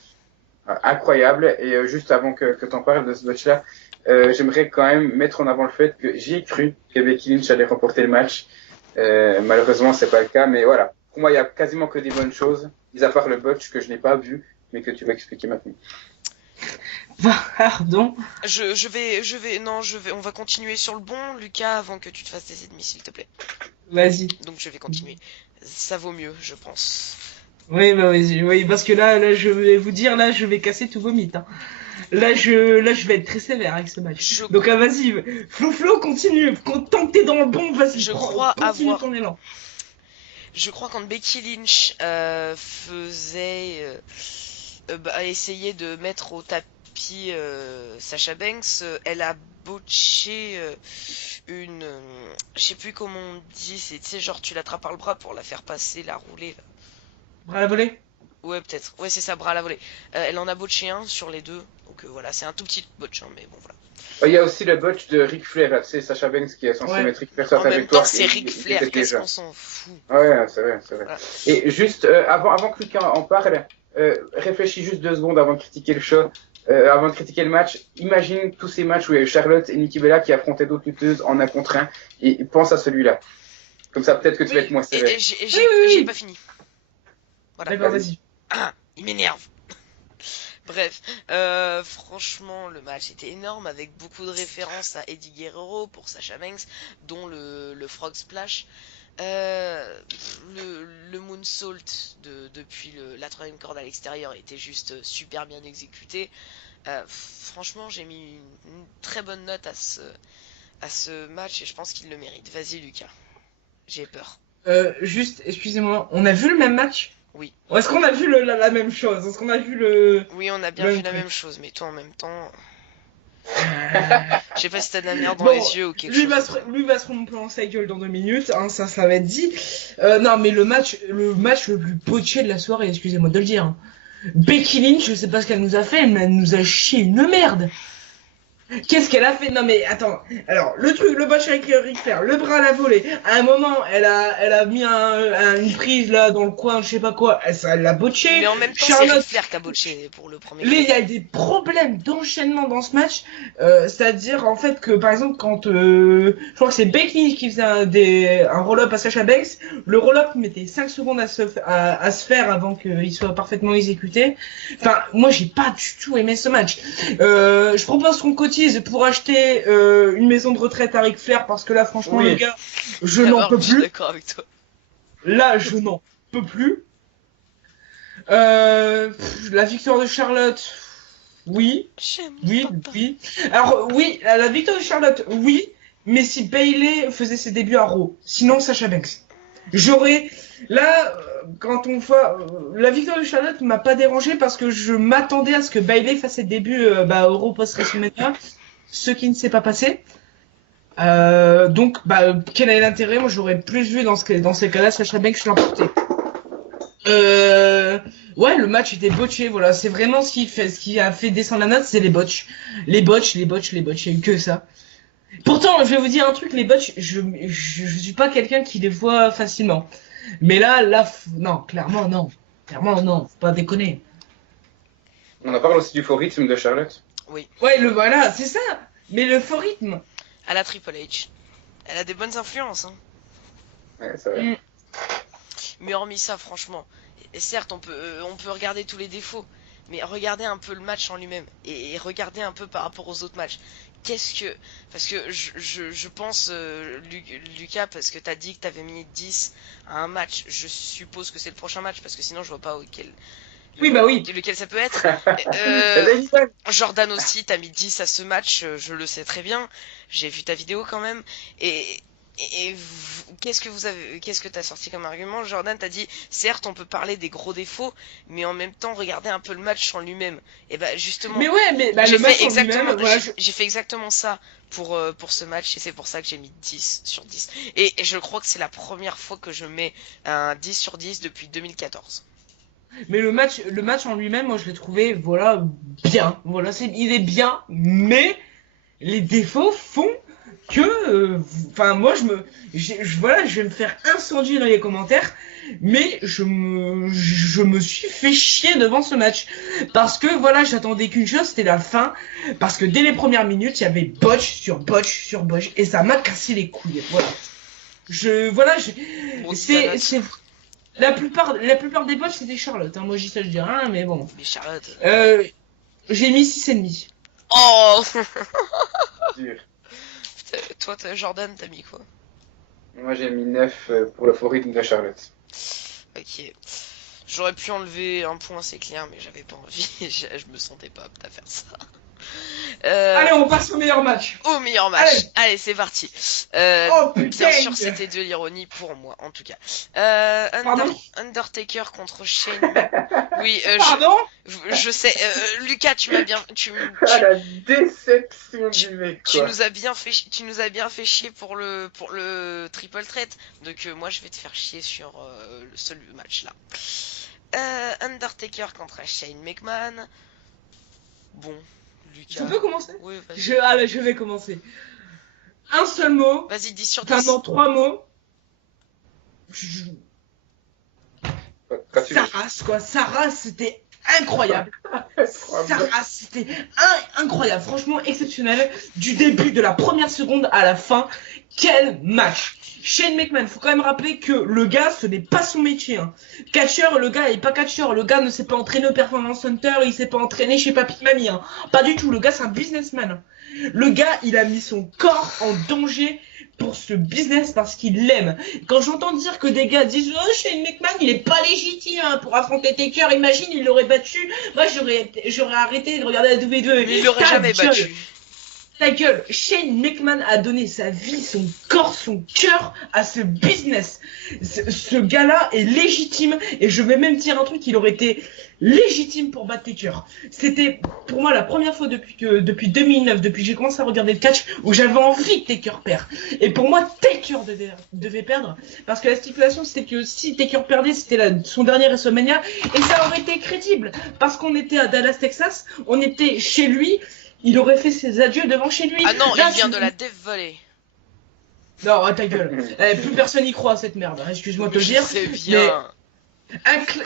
incroyable. Et juste avant que t'en parles de ce match-là, j'aimerais quand même mettre en avant le fait que j'y ai cru que Becky Lynch allait remporter le match. Malheureusement, c'est pas le cas, mais voilà. Pour moi, il y a quasiment que des bonnes choses, mis à part le botch que je n'ai pas vu, mais que tu vas expliquer maintenant. Pardon. On va continuer sur le bon, Lucas, avant que tu te fasses des ennemis, s'il te plaît. Vas-y. Donc je vais continuer. Ça vaut mieux, je pense. Oui, bah vas-y, oui, parce que là, je vais vous dire, là, je vais casser tous vos mythes. Hein. Là, je vais être très sévère avec ce match. Donc, vas-y, Flo, continue. Tant que t'es dans le bon, vas-y. Continue ton élan. Je crois quand Becky Lynch essayait de mettre au tapis Sasha Banks, elle a botché je sais plus comment on dit, c'est genre tu l'attrapes par le bras pour la faire passer, la rouler. Là. Bras à la volée? Ouais, peut-être. Ouais, c'est ça, bras à la volée. Elle en a botché un sur les deux. Donc voilà, c'est un tout petit botch, hein, mais bon, voilà. Il y a aussi le botch de Ric Flair, là, tu sais, Sacha Banks qui est censé mettre Ric Flair sur sa victoire. En même temps, c'est Ric Flair, qu'est-ce qu'on s'en fout? Ouais, c'est vrai. Voilà. Et juste, avant que Lucas en parle, réfléchis juste 2 secondes avant de critiquer le show, avant de critiquer le match. Imagine tous ces matchs où il y a eu Charlotte et Nikki Bella qui affrontaient d'autres lutteuses en 1 contre 1, et pense à celui-là. Comme ça, peut-être que tu vas être moins sévère. J'ai pas fini. Voilà. D'accord, vas-y. Ah, il m'énerve. Bref, franchement, le match était énorme avec beaucoup de références à Eddie Guerrero pour Sasha Banks, dont le Frog Splash, le Moonsault depuis la 3ème corde à l'extérieur était juste super bien exécuté. Franchement, j'ai mis une très bonne note à ce match et je pense qu'il le mérite. Vas-y, Lucas, j'ai peur. Juste, excusez-moi, on a vu le même match? Oui. Est-ce qu'on a vu la même chose? Est-ce qu'on a vu le... Oui, on a bien vu la même chose, mais toi en même temps... Je sais pas si t'as de la merde dans les yeux ou quelque chose. Lui va se remonter en sa gueule dans 2 minutes, hein, ça va être dit. Non, mais le match le plus botché de la soirée, excusez-moi de le dire. Hein. Becky Lynch, je sais pas ce qu'elle nous a fait, mais elle nous a chié une merde. Qu'est-ce qu'elle a fait? Non mais attends, alors le match avec Ric Flair, le bras à la volée, à un moment elle a mis une prise là dans le coin, je sais pas quoi, elle l'a botché. Mais en même temps c'est Ric Flair qui a botché pour le premier. Il y a des problèmes d'enchaînement dans ce match, c'est-à-dire en fait que par exemple quand je crois que c'est Becky qui faisait un roll-up à Sasha Banks, le roll-up mettait 5 secondes à se faire avant qu'il soit parfaitement exécuté. Enfin moi j'ai pas du tout aimé ce match. Je propose qu'on cotise pour acheter une maison de retraite à Ric Flair parce que là franchement oui. les gars je n'en peux plus. Je suis d'accord avec toi. Là je n'en peux plus. La victoire de Charlotte, oui. Alors oui, la victoire de Charlotte, oui, mais si Bayley faisait ses débuts à Raw, sinon Sasha Banks. Là, quand on voit la victoire de Charlotte m'a pas dérangé parce que je m'attendais à ce que Bayley fasse ses débuts au Raw post WrestleMania, ce qui ne s'est pas passé. Donc, quel est l'intérêt? Moi, j'aurais plus vu dans ces cas-là Sasha Banks l'emporter. Ouais, le match était botché, voilà. C'est vraiment ce qui a fait descendre la note, c'est les botches. Les botches, les botches, les botches. Il y a eu que ça. Pourtant, je vais vous dire un truc, les botches, je suis pas quelqu'un qui les voit facilement. Mais non, clairement, non. Clairement, non. Faut pas déconner. On en parle aussi du faux rythme de Charlotte. Oui, Ouais, voilà, c'est ça. Mais le faux rythme. à la Triple H. Elle a des bonnes influences, hein. Ouais, c'est vrai. Mm. Mais hormis ça, franchement, et certes, on peut regarder tous les défauts, mais regardez un peu le match en lui-même et regardez un peu par rapport aux autres matchs. Parce que je pense, Lucas, parce que t'as dit que t'avais mis 10 à un match, je suppose que c'est le prochain match, parce que sinon je vois pas Oui, bah oui. lequel ça peut être. Jordan aussi, t'as mis 10 à ce match, je le sais très bien, j'ai vu ta vidéo quand même, et qu'est-ce que t'as sorti comme argument, Jordan? T'as dit, certes, on peut parler des gros défauts, mais en même temps, regardez un peu le match en lui-même. Et bah, justement, Mais ouais, mais bah, j'ai le match fait en exactement, lui-même, voilà, j'ai fait exactement ça pour ce match, et c'est pour ça que j'ai mis 10 sur 10. Et je crois que c'est la première fois que je mets un 10 sur 10 depuis 2014. mais le match en lui-même, moi je l'ai trouvé, voilà, bien. Voilà, il est bien, mais les défauts font que, enfin, moi voilà, je vais me faire incendier dans les commentaires, mais je me suis fait chier devant ce match. Parce que, voilà, j'attendais qu'une chose, c'était la fin. Parce que dès les premières minutes, il y avait botch sur botch sur botch, et ça m'a cassé les couilles. Voilà. Voilà, Bon, Titanot. c'est, la plupart des botches, c'était Charlotte. Hein. Moi, j'y sais, je dis rien, mais bon. Mais Charlotte. J'ai mis 6,5. Oh Dur. Toi, Jordan, t'as mis quoi? Moi j'ai mis 9 pour le faux rythme de Charlotte. Ok. J'aurais pu enlever un point, c'est clair, mais j'avais pas envie. Je me sentais pas apte à faire ça. Allez, on passe au meilleur match. Au meilleur match. Allez, c'est parti. Oh putain. Bien sûr, c'était de l'ironie pour moi, en tout cas. Pardon Undertaker contre Shane. Oui, Pardon je sais. Lucas, tu m'as bien, Ah la déception du mec tu quoi. nous as bien fait, tu nous as bien fait chier pour le triple threat. Donc moi, je vais te faire chier sur le seul match là. Undertaker contre Shane McMahon. Bon, Lucas. Je peux commencer? Oui, vas-y. Je vais commencer. Un seul mot. Vas-y, 10 sur 10. Enfin, non, 3 mots. Quand tu veux. Sa race, c'était incroyable. Trois Sa mots. race, c'était incroyable. Franchement, exceptionnel. Du début, de la première seconde à la fin. Quel match! Shane McMahon, faut quand même rappeler que le gars, ce n'est pas son métier. Hein. Catcheur, le gars est pas catcheur. Le gars ne s'est pas entraîné au Performance Center. Il s'est pas entraîné chez Papy Mamie. Hein. Pas du tout. Le gars, c'est un businessman. Le gars, il a mis son corps en danger pour ce business parce qu'il l'aime. Quand j'entends dire que des gars disent oh, Shane McMahon, il est pas légitime hein, pour affronter Taker, imagine, il l'aurait battu. Moi, j'aurais arrêté de regarder la WWE. Mais il l'aurait jamais battu. Ta gueule, Shane McMahon a donné sa vie, son corps, son cœur à ce business. Ce gars-là est légitime et je vais même dire un truc, il aurait été légitime pour battre Taker. C'était pour moi la première fois depuis 2009, depuis que j'ai commencé à regarder le catch, où j'avais envie que Taker perde. Et pour moi, Taker devait perdre parce que la stipulation c'était que si Taker perdait, c'était son dernier WrestleMania et ça aurait été crédible parce qu'on était à Dallas, Texas, on était chez lui. Il aurait fait ses adieux devant chez lui. Ah non, là, il vient de la Death Valley. Non, ta gueule. Plus personne y croit à cette merde. Excuse-moi de te le dire. C'est bien.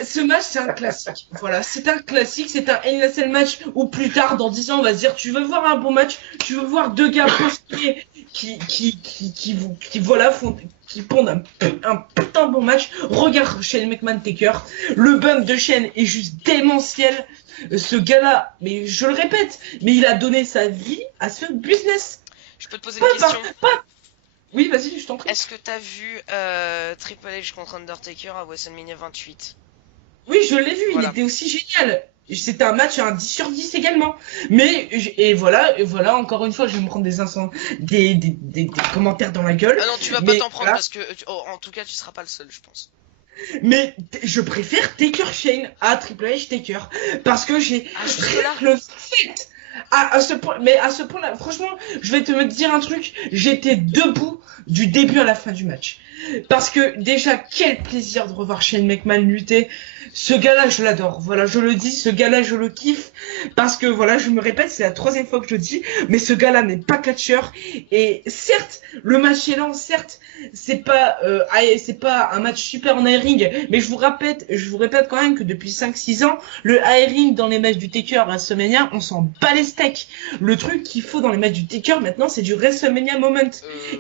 Ce match, c'est un classique. Voilà, c'est un classique. C'est un NSL match où plus tard, dans 10 ans, on va se dire tu veux voir un bon match, tu veux voir deux gars postés qui pondent un putain de bon match. Regarde Shane McMahon Taker. Le bump de Shane est juste démentiel. Ce gars-là, mais je le répète, mais il a donné sa vie à ce business. Je peux te poser une question? Oui, vas-y, je t'en prie. Est-ce que t'as vu Triple H contre Undertaker à WrestleMania 28? Oui, je l'ai vu, Voilà. il était aussi génial. C'était un match à un 10 sur 10 également. Mais, voilà, encore une fois, je vais me prendre des commentaires dans la gueule. Ah non, tu vas pas Mais t'en prendre voilà. parce que, en tout cas, tu seras pas le seul, je pense. Mais je préfère Taker Shane à Triple H Taker. Parce que j'ai Ah, jusque-là? le fait. À ce point-là, franchement, je vais te dire un truc. J'étais debout du début à la fin du match. Parce que déjà, quel plaisir de revoir Shane McMahon lutter. Ce gars-là, je l'adore. Voilà, je le dis, ce gars-là, je le kiffe. Parce que voilà, je me répète, c'est la 3e fois que je le dis, mais ce gars-là n'est pas catcheur. Et certes, le match est lent, certes, c'est pas un match super en airing, mais je vous répète quand même que depuis 5-6 ans, le airing dans les matchs du Taker à WrestleMania, on s'en bat les steaks. Le truc qu'il faut dans les matchs du Taker maintenant, c'est du WrestleMania moment.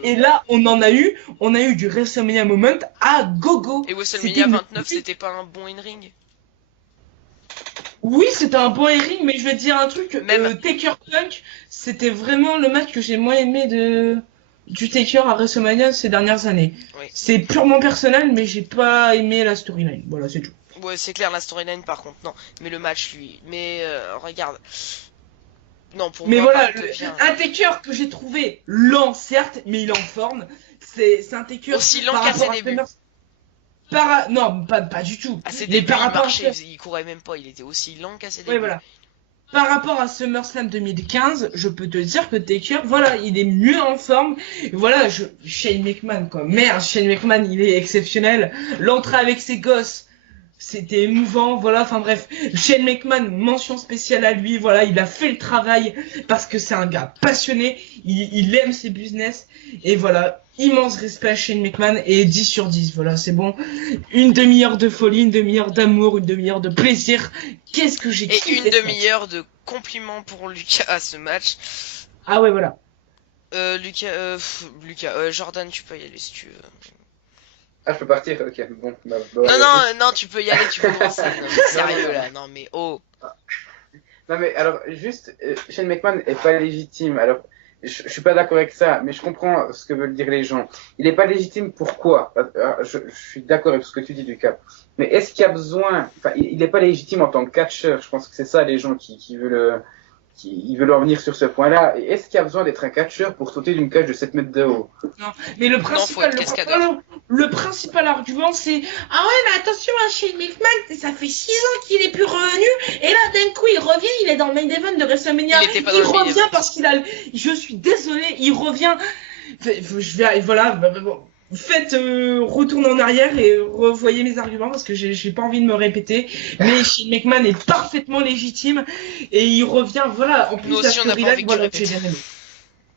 Et là, on a eu du WrestleMania moment à gogo. Et WrestleMania 29, c'était pas un bon in-ring? Oui, c'était un bon airing, mais je vais te dire un truc. Même Taker Punk, c'était vraiment le match que j'ai moins aimé du Taker à WrestleMania ces dernières années. Oui. C'est purement personnel, mais j'ai pas aimé la storyline. Voilà, c'est tout. Ouais, c'est clair, la storyline par contre, non. Mais le match, lui. Mais regarde. Non, pour Mais moi, voilà, Pac devient un Taker que j'ai trouvé lent, certes, mais il est en forme. C'est un Taker aussi lent par qu'à rapport ses à débuts. Non, pas du tout. À ses Mais débuts, par il rapport à marchait, il courait même pas, il était aussi lent qu'à ses débuts. Ouais, voilà. Par rapport à SummerSlam 2015, je peux te dire que Taker, voilà, il est mieux en forme. Voilà, Shane McMahon, quoi. Merde, Shane McMahon, il est exceptionnel. L'entrée avec ses gosses, c'était émouvant, voilà, enfin bref. Shane McMahon, mention spéciale à lui, voilà, il a fait le travail parce que c'est un gars passionné, il aime ses business, et voilà, immense respect à Shane McMahon, et 10 sur 10, voilà, c'est bon. Une demi-heure de folie, une demi-heure d'amour, une demi-heure de plaisir. Qu'est-ce que j'ai kiffé. Et une demi-heure de compliments pour Lucas à ce match. Ah ouais, voilà. Jordan, tu peux y aller si tu veux. Ah, je peux partir? Ok, bon. Non, tu peux y aller, tu peux commencer. Non, mais sérieux là, non mais oh. Non, mais alors, juste, Shane McMahon est pas légitime. Alors, je suis pas d'accord avec ça, mais je comprends ce que veulent dire les gens. Il est pas légitime, pourquoi? Alors, je suis d'accord avec ce que tu dis, Lucas. Mais est-ce qu'il y a besoin, enfin, il est pas légitime en tant que catcheur. Je pense que c'est ça les gens qui veulent, ils veulent en venir sur ce point-là. Et est-ce qu'il y a besoin d'être un catcheur pour sauter d'une cage de 7 mètres de haut? Non, mais le principal argument, c'est ah ouais, mais attention à Shane McMahon, ça fait 6 ans qu'il est plus revenu, et là d'un coup il revient, il est dans le main event de WrestleMania. Il était pas dans le main revient event. parce qu'il a, je suis désolé, il revient. Voilà, bon. Faites retourne en arrière et revoyez mes arguments parce que j'ai pas envie de me répéter. Mais Shane McMahon est parfaitement légitime et il revient, voilà. En plus, Nous aussi, on n'a pas envie que tu répètes. j'ai bien aimé.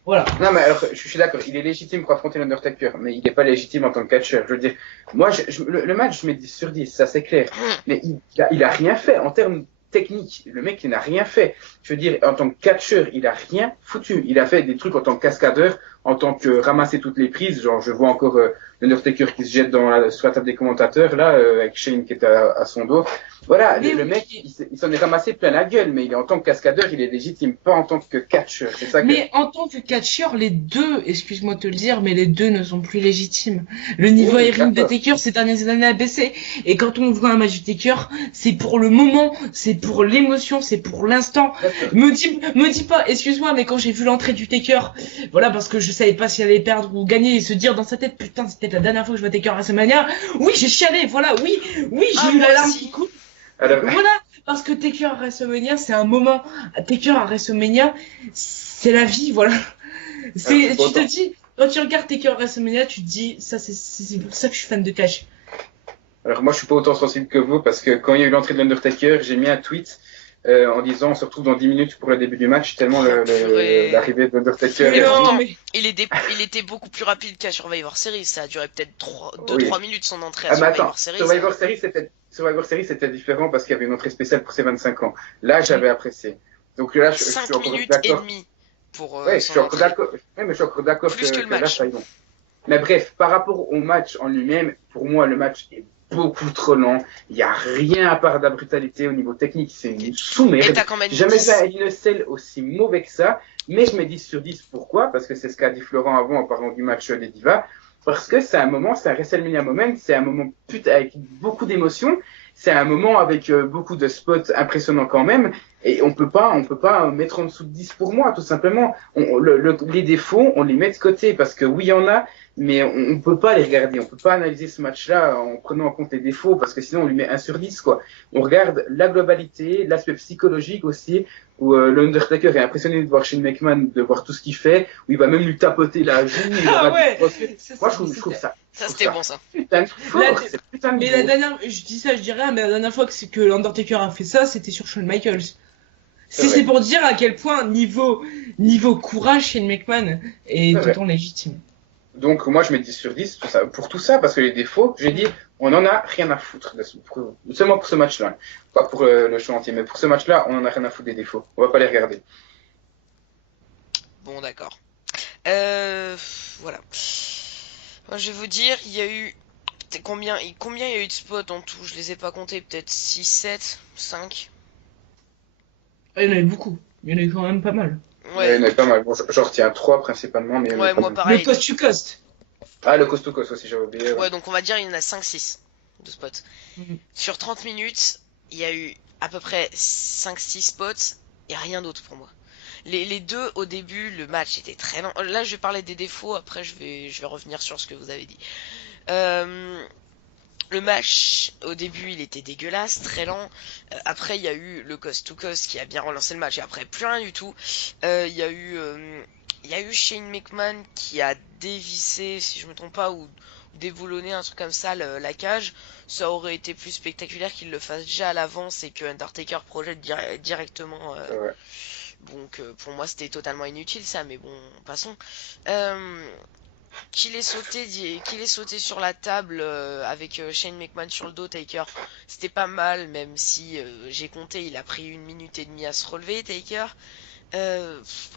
Voilà. Non, mais alors, je suis d'accord, il est légitime pour affronter l'Undertaker, mais il n'est pas légitime en tant que catcheur. Je veux dire, moi, le match, je mets 10 sur 10, ça c'est clair. Mais il a rien fait en termes techniques. Le mec, il n'a rien fait. Je veux dire, en tant que catcheur, il a rien foutu. Il a fait des trucs en tant que cascadeur, en tant que ramasser toutes les prises. Genre, je vois encore l'Undertaker qui se jette sur la table des commentateurs, là, avec Shane qui est à son dos. Voilà, le mec, il s'en est ramassé plein la gueule, mais il est en tant que cascadeur, il est légitime, pas en tant que catcheur. C'est ça que... Mais en tant que catcheur, les deux, excuse-moi de te le dire, mais les deux ne sont plus légitimes. Le niveau airing de Taker, ces dernières années a baissé. Et quand on voit un match du Taker, c'est pour le moment, c'est pour l'émotion, c'est pour l'instant. Me dis pas, excuse-moi, mais quand j'ai vu l'entrée du Taker, voilà, parce que je savais pas s'il allait perdre ou gagner et se dire dans sa tête, putain, c'était la dernière fois que je vois Taker à WrestleMania. Oui, j'ai chialé, voilà, oui, j'ai eu la larme qui coule. Alors... Voilà, parce que Taker à WrestleMania, c'est un moment. Taker à WrestleMania, c'est la vie, voilà. Tu te dis, quand tu regardes Taker à WrestleMania, tu te dis, ça, c'est pour ça que je suis fan de Cash. Alors moi, je suis pas autant sensible que vous, parce que quand il y a eu l'entrée de l'Undertaker, j'ai mis un tweet en disant on se retrouve dans 10 minutes pour le début du match, tellement l'arrivée de l'Undertaker. Mais pourtant, il était beaucoup plus rapide qu'à Survivor Series, ça a duré peut-être 2-3 minutes son entrée à Survivor Series. Survivor Series, c'était différent parce qu'il y avait une entrée spéciale pour ses 25 ans. Là, j'avais apprécié. Donc là, je suis encore minutes d'accord. Et demie pour je suis encore d'accord. Ouais, mais je suis encore d'accord que le match. Là, ça y est bon. Mais bref, par rapport au match en lui-même, pour moi, le match est beaucoup trop lent. Il n'y a rien à part de la brutalité au niveau technique. C'est une sous-merde. J'ai jamais vu un Hell in a Cell aussi mauvais que ça. Mais je mets 10 sur 10. Pourquoi? Parce que c'est ce qu'a dit Florent avant en parlant du match des Divas. Parce que c'est un moment, c'est un WrestleMania moment, c'est un moment avec beaucoup d'émotions, c'est un moment avec beaucoup de spots impressionnants quand même, Et on peut pas mettre en dessous de 10 pour moi, tout simplement. Les défauts, on les met de côté parce que oui, il y en a, mais on peut pas les regarder. On peut pas analyser ce match-là en prenant en compte les défauts parce que sinon on lui met 1 sur 10, quoi. On regarde la globalité, l'aspect psychologique aussi, où l'Undertaker est impressionné de voir Shane McMahon, de voir tout ce qu'il fait, où il va même lui tapoter la joue. Ah ouais. Moi, je trouve ça. Ça, c'était bon, ça. Putain de fort, c'est putain de Mais beau. la dernière, je dis ça, je dis rien, mais la dernière fois que l'Undertaker a fait ça, c'était sur Shawn Michaels. C'est pour dire à quel point niveau courage, Shane McMahon est totalement légitime. Donc moi je mets 10 sur 10 pour tout ça, parce que les défauts, j'ai dit, on en a rien à foutre, seulement pour ce match-là. Pas pour le show entier, mais pour ce match-là, on en a rien à foutre des défauts. On va pas les regarder. Bon, d'accord. Voilà. Moi, je vais vous dire, il y a eu... Combien il y a eu de spots en tout? Je les ai pas comptés, peut-être 6, 7, 5. Il y en a eu beaucoup. Il y en a eu quand même pas mal. Ouais. Il y en a pas mal. Bon, j'en retiens 3 principalement, mais il y en a Ouais, pas moi mal. pareil. Le cost to cost. Ah, le cost to cost aussi, j'avais oublié. Ouais, donc on va dire il y en a 5-6 de spots. Mhm. Sur 30 minutes, il y a eu à peu près 5-6 spots et rien d'autre pour moi. Les deux au début, le match était très lent. Là, je vais parler des défauts, après je vais revenir sur ce que vous avez dit. Le match, au début, il était dégueulasse, très lent. Après, il y a eu le cost to cost qui a bien relancé le match et après, plus rien du tout. Il y a eu Shane McMahon qui a dévissé, si je me trompe pas, ou déboulonné un truc comme ça, la cage. Ça aurait été plus spectaculaire qu'il le fasse déjà à l'avance et que Undertaker projette directement. Ouais. Donc pour moi c'était totalement inutile ça, mais bon, passons. Qu'il ait sauté sur la table avec Shane McMahon sur le dos, Taker, c'était pas mal, même si j'ai compté, il a pris 1 minute et demie à se relever, Taker.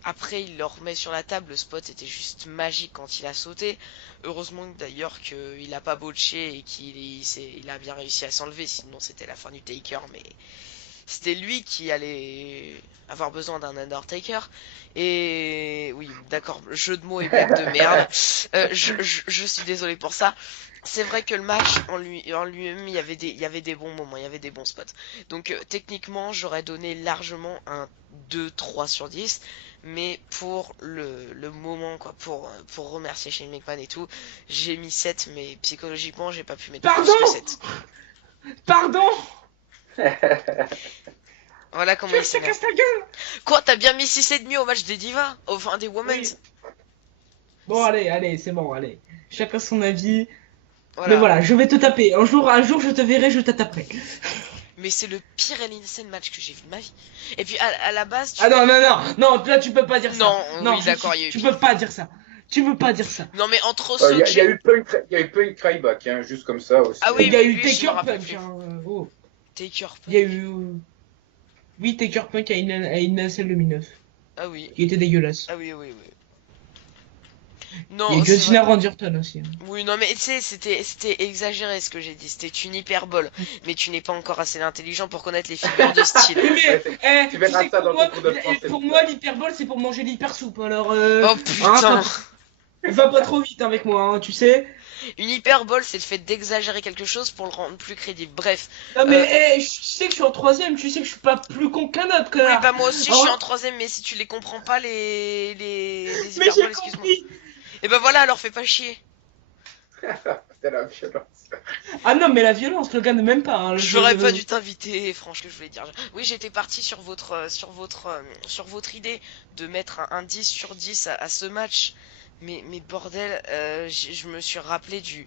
Après il le remet sur la table, le spot était juste magique quand il a sauté. Heureusement d'ailleurs qu'il a pas botché et il a bien réussi à s'enlever, sinon c'était la fin du Taker, mais c'était lui qui allait avoir besoin d'un Undertaker. Et oui, d'accord, jeu de mots et blague de merde. Je suis désolé pour ça. C'est vrai que le match en lui-même, il y avait des bons moments, il y avait des bons spots. Donc techniquement, j'aurais donné largement un 2-3 sur 10. Mais pour le moment, quoi, pour remercier Shane McMahon et tout, j'ai mis 7, mais psychologiquement, j'ai pas pu mettre plus que 7. Pardon. Voilà comment il s'énerve. casse ta gueule. Quoi, t'as bien mis 6,5 au match des divas? Enfin, des Women's? Oui. Bon, allez, c'est bon, allez. Chacun son avis. Voilà. Mais voilà, je vais te taper. Un jour, je te verrai, je te taperai. Mais c'est le pire Hell in match que j'ai vu de ma vie. Et puis, à la base, Ah non, là, tu peux pas dire ça. Non, oui, d'accord, il y a eu tu peux pas dire ça. Tu peux pas dire ça. Non, mais entre ceux Il que y a eu Punk Cryback, hein, juste comme ça aussi. Ah oui, Il y a eu lui, je me Taker rappelle Punk. plus. Oh. Taker Punk. Il y a eu. Oui, Taker Punk à une nacelle 2009. Ah oui. Qui était dégueulasse. Ah oui. Non, Il y a c'est John Cena vrai. Randy aussi. Oui, non, mais tu sais, c'était exagéré ce que j'ai dit. C'était une hyperbole. Mais tu n'es pas encore assez intelligent pour connaître les figures de style. Mais, Tu verras ça dans ton cours de français. pour moi, l'hyperbole, c'est pour manger l'hypersoupe. Alors, Oh putain. Va pas trop vite avec moi, hein, tu sais. Une hyperbole, c'est le fait d'exagérer quelque chose pour le rendre plus crédible. Bref. Non, mais tu sais que je suis en 3ème, tu sais que je suis pas plus con qu'un autre, Oui, connard. bah moi aussi, je Alors- suis en 3ème, mais si tu les comprends pas, les Mais j'ai hyperboles, excuse-moi. compris. Et bah voilà, alors fais pas chier. C'était la violence. Ah non, mais la violence, le gars ne m'aime pas. Hein, J'aurais pas dû t'inviter, franchement, je voulais dire. Oui, j'étais parti sur votre idée de mettre un 10 sur 10 à ce match. Mais bordel, je me suis rappelé du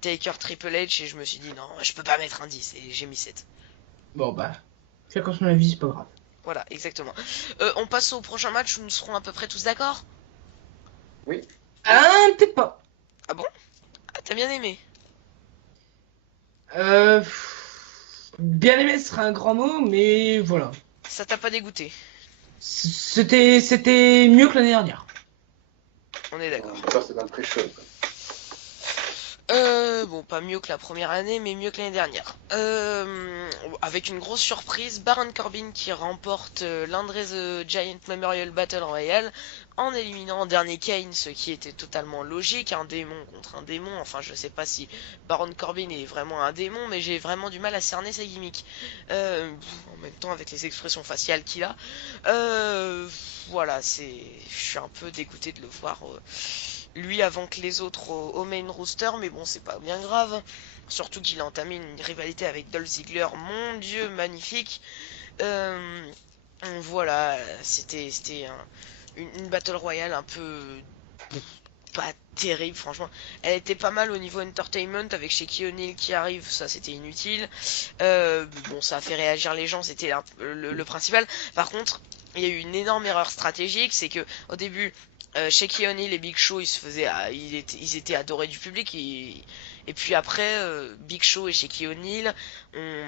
Taker Triple H et je me suis dit non, je peux pas mettre un 10 et j'ai mis 7. Bon, bah, chacun son avis, c'est pas grave. Voilà, exactement. On passe au prochain match où nous serons à peu près tous d'accord? Oui. Ah, peut-être pas. Ah, t'as bien aimé? Bien aimé, ce sera un grand mot, mais voilà. Ça t'a pas dégoûté? C'était mieux que l'année dernière. On est d'accord. Ça, c'est dans le pré-show. Bon, pas mieux que la première année, mais mieux que l'année dernière. Avec une grosse surprise, Baron Corbin qui remporte l'Andre the Giant Memorial Battle Royale en éliminant en dernier Kane, ce qui était totalement logique, un démon contre un démon. Enfin, je sais pas si Baron Corbin est vraiment un démon, mais j'ai vraiment du mal à cerner sa gimmick. En même temps, avec les expressions faciales qu'il a. Voilà, je suis un peu dégoûté de le voir lui avant que les autres au main roster, mais bon, c'est pas bien grave. Surtout qu'il a entamé une rivalité avec Dolph Ziggler, mon dieu, magnifique. Euh, voilà, c'était une Battle Royale un peu pas terrible, franchement. Elle était pas mal au niveau entertainment avec Shaquille O'Neal qui arrive, ça c'était inutile. Bon, ça a fait réagir les gens, c'était le principal. Par contre, il y a eu une énorme erreur stratégique, c'est que au début, Shaquille O'Neal et Big Show, ils étaient adorés du public. Et puis après, Big Show et Shaquille O'Neal ont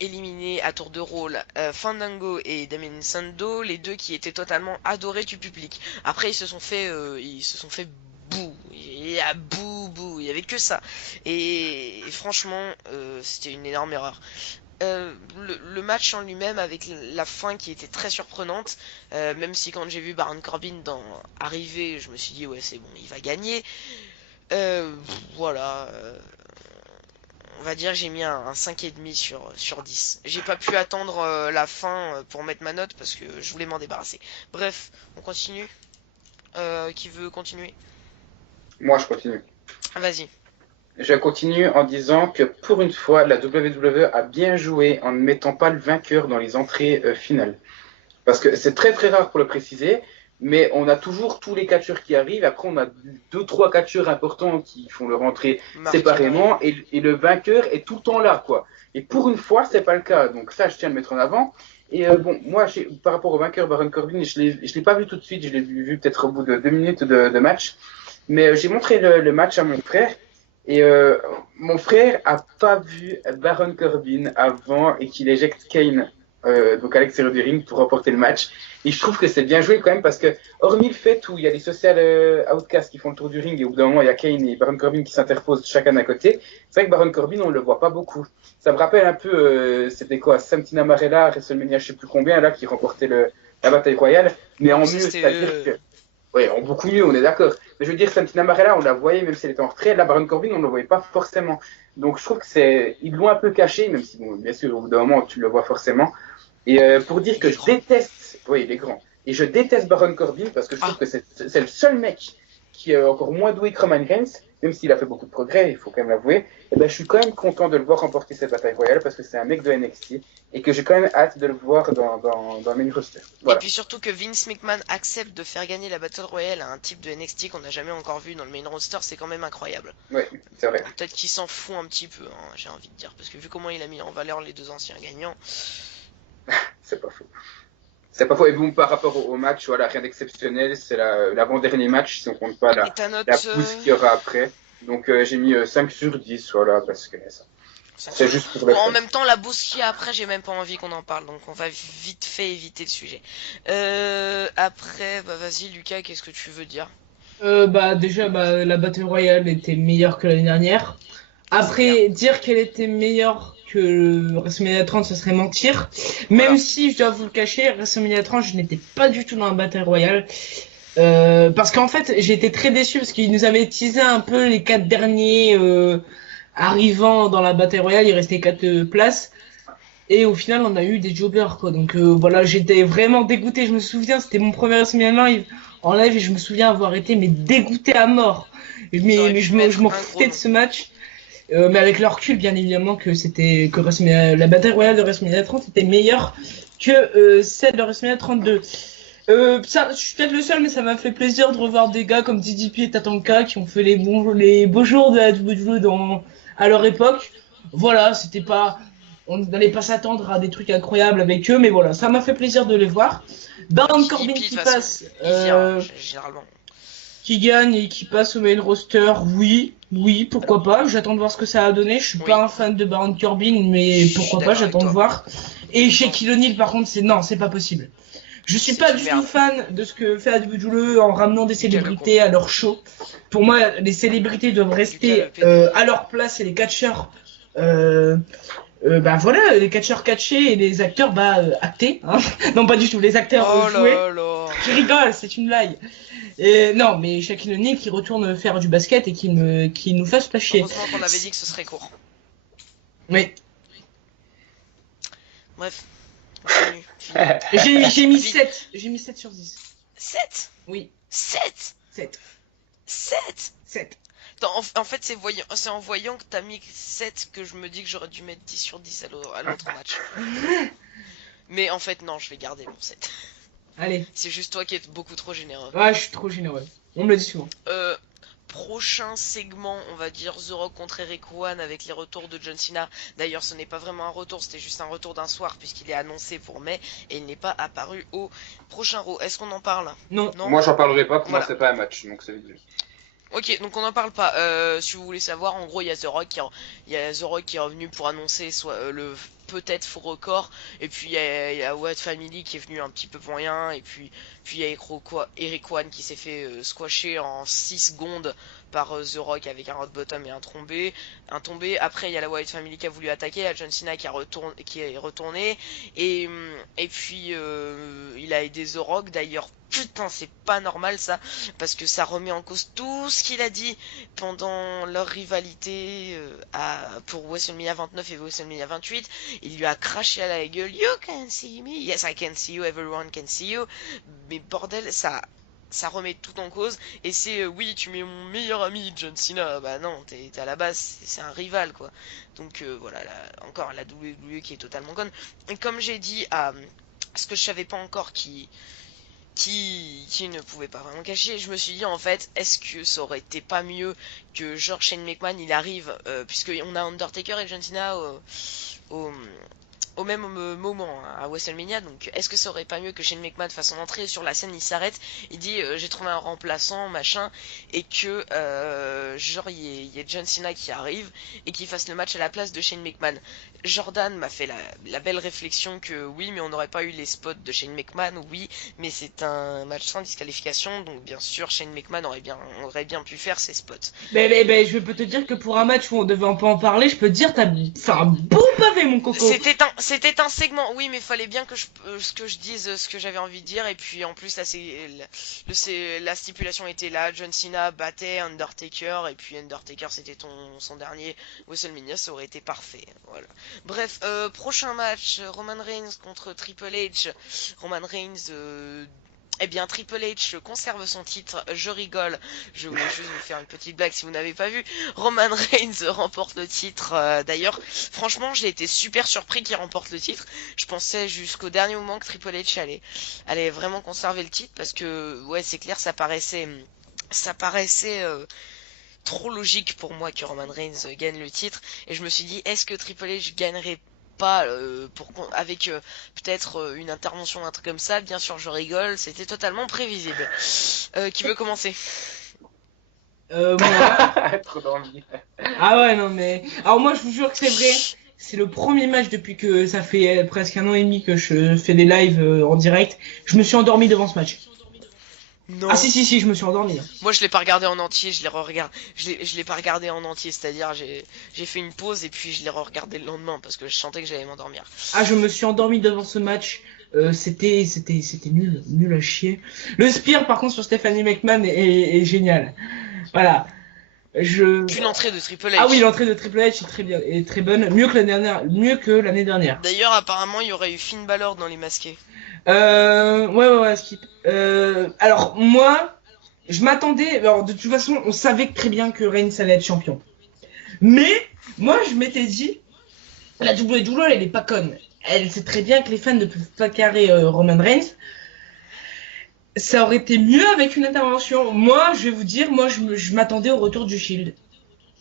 éliminé à tour de rôle Fandango et Damien Sandow, les deux qui étaient totalement adorés du public. Après, ils se sont fait bouh, il y a bouh, il y avait que ça. Et franchement, c'était une énorme erreur. Le match en lui-même avec la fin qui était très surprenante, même si quand j'ai vu Baron Corbin arriver, je me suis dit ouais c'est bon, il va gagner. Euh, voilà, on va dire que j'ai mis un 5,5 sur 10. J'ai pas pu attendre la fin pour mettre ma note parce que je voulais m'en débarrasser. Bref, on continue. Qui veut continuer? Moi, je continue. Vas-y. Je continue en disant que pour une fois, la WWE a bien joué en ne mettant pas le vainqueur dans les entrées finales. Parce que c'est très très rare pour le préciser, mais on a toujours tous les catcheurs qui arrivent. Après, on a deux, trois catcheurs importants qui font leur entrée séparément, et le vainqueur est tout le temps là, quoi. Et pour une fois, c'est pas le cas. Donc ça, je tiens à le mettre en avant. Et bon, moi, par rapport au vainqueur Baron Corbin, je l'ai pas vu tout de suite. Je l'ai vu peut-être au bout de 2 minutes de match. Mais j'ai montré le match à mon frère. Et mon frère a pas vu Baron Corbin avant et qu'il éjecte Kane donc à l'extérieur du ring pour remporter le match. Et je trouve que c'est bien joué quand même parce que, hormis le fait où il y a les social outcasts qui font le tour du ring et au bout d'un moment il y a Kane et Baron Corbin qui s'interposent chacun d'un côté, c'est vrai que Baron Corbin on le voit pas beaucoup. Ça me rappelle un peu, c'était quoi, Santina Marella, WrestleMania je sais plus combien là, qui remportait la bataille royale, mais en mieux, c'est-à-dire que. Oui, en beaucoup mieux, on est d'accord. Mais je veux dire, Santina Marella, on la voyait même si elle était en retrait. Là, Baron Corbin, on ne le voyait pas forcément. Donc je trouve que ils l'ont un peu caché, même si, bon, bien sûr, au bout d'un moment, tu le vois forcément. Et pour dire que je déteste, oui, il est grand. Et je déteste Baron Corbin parce que je trouve que c'est le seul mec qui est encore moins doué que Roman Reigns, même s'il a fait beaucoup de progrès, il faut quand même l'avouer. Et ben, je suis quand même content de le voir remporter cette bataille royale parce que c'est un mec de NXT et que j'ai quand même hâte de le voir dans le main roster. Voilà. Et puis surtout que Vince McMahon accepte de faire gagner la Battle Royale à un type de NXT qu'on n'a jamais encore vu dans le main roster, c'est quand même incroyable. Oui, c'est vrai. Peut-être qu'il s'en fout un petit peu, hein, j'ai envie de dire, parce que vu comment il a mis en valeur les deux anciens gagnants. C'est pas faux. C'est pas faux. Et bon, par rapport au match, voilà, rien d'exceptionnel. C'est l'avant-dernier match, si on compte pas la pousse qu'il y aura après. Donc j'ai mis 5 sur 10, voilà, parce que c'est juste pour le en même temps, la bourse qu'il y a après, j'ai même pas envie qu'on en parle, donc on va vite fait éviter le sujet. Après, bah vas-y Lucas, qu'est-ce que tu veux dire? Déjà, la Battle Royale était meilleure que l'année dernière. Après, dire qu'elle était meilleure que WrestleMania 30, ce serait mentir. Même si, je dois vous le cacher, WrestleMania 30, je n'étais pas du tout dans la Battle Royale. Parce qu'en fait, j'ai été très déçu parce qu'ils nous avaient teasé un peu les 4 derniers arrivant dans la Battle Royale. Il restait 4 places. Et au final, on a eu des jobbers, quoi. Donc voilà, j'étais vraiment dégoûté. Je me souviens, c'était mon premier WrestleMania live en live et je me souviens avoir été dégoûté à mort. Mais je m'en foutais de ce match. Mais avec le recul, bien évidemment, que la bataille royale de WrestleMania 30 était meilleure que celle de WrestleMania 32. Je suis peut-être le seul, mais ça m'a fait plaisir de revoir des gars comme DDP et Tatanka qui ont fait les beaux jours de la WWE à leur époque. Voilà, on n'allait pas s'attendre à des trucs incroyables avec eux, mais voilà, ça m'a fait plaisir de les voir. Baron Corbin qui passe, généralement. Qui gagne et qui passe au main roster, oui, pourquoi pas. J'attends de voir ce que ça a donné. Je suis pas un fan de Baron Corbin, mais pourquoi pas, j'attends de voir. Et chez Shaquille O'Neal, par contre, c'est pas possible. Je suis C'est pas une du merde. tout fan de ce que fait AWE en ramenant des célébrités à leur show. Pour moi, les célébrités doivent rester à leur place et les catcheurs, bah voilà, les catcheurs catchés et les acteurs actés. Hein. Non, pas du tout, les acteurs Oh joués. là là. Je rigole, c'est une blague. Et non, mais Shaquille O'Neal qui retourne faire du basket et qui nous fasse pas chier. Heureusement qu'on avait dit que ce serait court. Oui. Bref. Continue. J'ai mis Vite. 7. J'ai mis 7 sur 10. 7 Oui, 7 7. 7 7. Attends, en fait, c'est en voyant que t'as mis 7 que je me dis que j'aurais dû mettre 10 sur 10 à l'autre match. Mais en fait, non, je vais garder mon 7. Allez. C'est juste toi qui es beaucoup trop généreux. Ouais, je suis trop généreux. On me le dit souvent. Prochain segment, on va dire The Rock contre Eric Rowan avec les retours de John Cena. D'ailleurs, ce n'est pas vraiment un retour, c'était juste un retour d'un soir puisqu'il est annoncé pour mai et il n'est pas apparu au prochain Raw. Est-ce qu'on en parle? Non. Moi, j'en parlerai pas, pour Voilà. moi, c'est pas un match, donc c'est vite. Ok, donc on n'en parle pas. Si vous voulez savoir, en gros, il y a The Rock qui est revenu pour annoncer le peut-être faux record. Et puis il y a Wyatt Family qui est venu un petit peu pour rien. Et puis il y a Eric Rowan qui s'est fait squasher en 6 secondes par The Rock avec un hot bottom et un tombé. Après il y a la Wyatt Family qui a voulu attaquer, la John Cena qui est retourné. Et puis il a aidé The Rock. D'ailleurs, putain, c'est pas normal ça, parce que ça remet en cause tout ce qu'il a dit pendant leur rivalité pour WrestleMania 29 et WrestleMania 28. Il lui a craché à la gueule. You can see me, yes I can see you, everyone can see you. Mais bordel, ça remet tout en cause. Et c'est oui, tu mets mon meilleur ami John Cena. Bah non, t'es à la base, c'est un rival quoi. Donc voilà, encore la WWE qui est totalement conne. Et comme j'ai dit ce que je savais pas encore qui ne pouvait pas vraiment cacher, je me suis dit en fait, est-ce que ça aurait été pas mieux que genre Shane McMahon il arrive, puisque on a Undertaker et John Cena au même moment hein, à WrestleMania, donc est-ce que ça aurait pas mieux que Shane McMahon fasse son entrée sur la scène, il s'arrête, il dit j'ai trouvé un remplaçant machin, et que genre il y ait John Cena qui arrive et qui fasse le match à la place de Shane McMahon. Jordan m'a fait la belle réflexion que oui, mais on n'aurait pas eu les spots de Shane McMahon, oui, mais c'est un match sans disqualification, donc bien sûr Shane McMahon aurait bien pu faire ses spots. Mais je peux te dire que pour un match où on devait un peu en parler, je peux te dire t'as fait un beau pavé mon coco. C'était un segment, oui, mais fallait bien que je dise ce que j'avais envie de dire, et puis en plus la stipulation était là, John Cena battait Undertaker, et puis Undertaker c'était son dernier WrestleMania, ça aurait été parfait, voilà. Bref, prochain match, Roman Reigns contre Triple H. Roman Reigns, eh bien Triple H conserve son titre, je rigole, je voulais juste vous faire une petite blague si vous n'avez pas vu. Roman Reigns remporte le titre, d'ailleurs franchement j'ai été super surpris qu'il remporte le titre. Je pensais jusqu'au dernier moment que Triple H allait vraiment conserver le titre, parce que ouais c'est clair, ça paraissait trop logique pour moi que Roman Reigns gagne le titre, et je me suis dit est-ce que Triple H gagnerait pas avec peut-être une intervention, un truc comme ça. Bien sûr je rigole, c'était totalement prévisible. Qui veut commencer? Moi. Trop d'envie. Ah ouais, non mais... Alors moi je vous jure que c'est vrai, c'est le premier match depuis que ça fait presque 1 an et demi que je fais des lives en direct. Je me suis endormi devant ce match. Non. Ah si, je me suis endormi. Moi je l'ai pas regardé en entier, je l'ai pas regardé en entier, c'est-à-dire j'ai fait une pause et puis je l'ai re-regardé le lendemain parce que je sentais que j'allais m'endormir. Ah, je me suis endormi devant ce match. C'était nul à chier. Le spear par contre sur Stephanie McMahon est génial. Voilà. Puis l'entrée de Triple H. Ah oui, l'entrée de Triple H est très bien, est très bonne, mieux que l'année dernière. D'ailleurs apparemment il y aurait eu Finn Balor dans les masqués. Ouais, skip. Alors moi, je m'attendais. Alors de toute façon, on savait très bien que Reigns allait être champion. Mais moi, je m'étais dit, la WWE, elle est pas conne. Elle sait très bien que les fans ne peuvent pas carrer Roman Reigns. Ça aurait été mieux avec une intervention. Moi, je vais vous dire, je m'attendais au retour du Shield.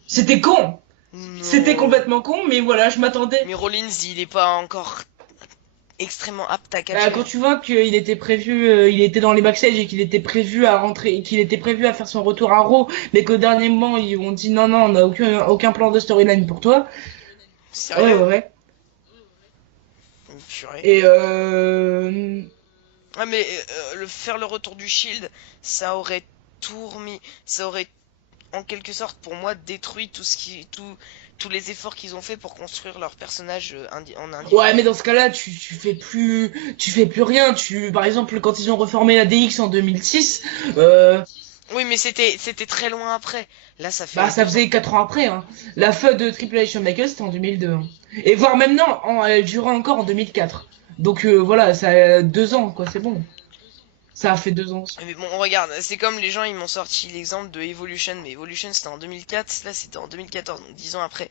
C'était con. Non. C'était complètement con, mais voilà, je m'attendais. Mais Rollins il est pas encore extrêmement apte à catcher. Quand tu vois qu'il était prévu, il était dans les backstage et qu'il était prévu à rentrer, et qu'il était prévu à faire son retour à Raw, mais qu'au dernier moment ils ont dit non, on n'a aucun plan de storyline pour toi. Sérieux? Ouais. Purée. Et Ah mais faire le retour du Shield, ça aurait tout remis, ça aurait en quelque sorte pour moi détruit tous les efforts qu'ils ont fait pour construire leur personnage en Ouais, mais individuel. dans ce cas-là, tu fais plus rien. Par exemple, quand ils ont reformé la DX en 2006, euh, Oui, mais c'était très loin après. Là, ça bah, fait ça 2 ans. faisait 4 ans après, hein. La fin de Triple H Shawn Michaels, c'était en 2002, hein. Et voire même non, elle durera encore en 2004. Donc voilà, ça a 2 ans, quoi, c'est bon. Ça a fait 2 ans. Mais bon, regarde, c'est comme les gens ils m'ont sorti l'exemple de Evolution, mais Evolution c'était en 2004, là c'était en 2014, donc 10 ans après.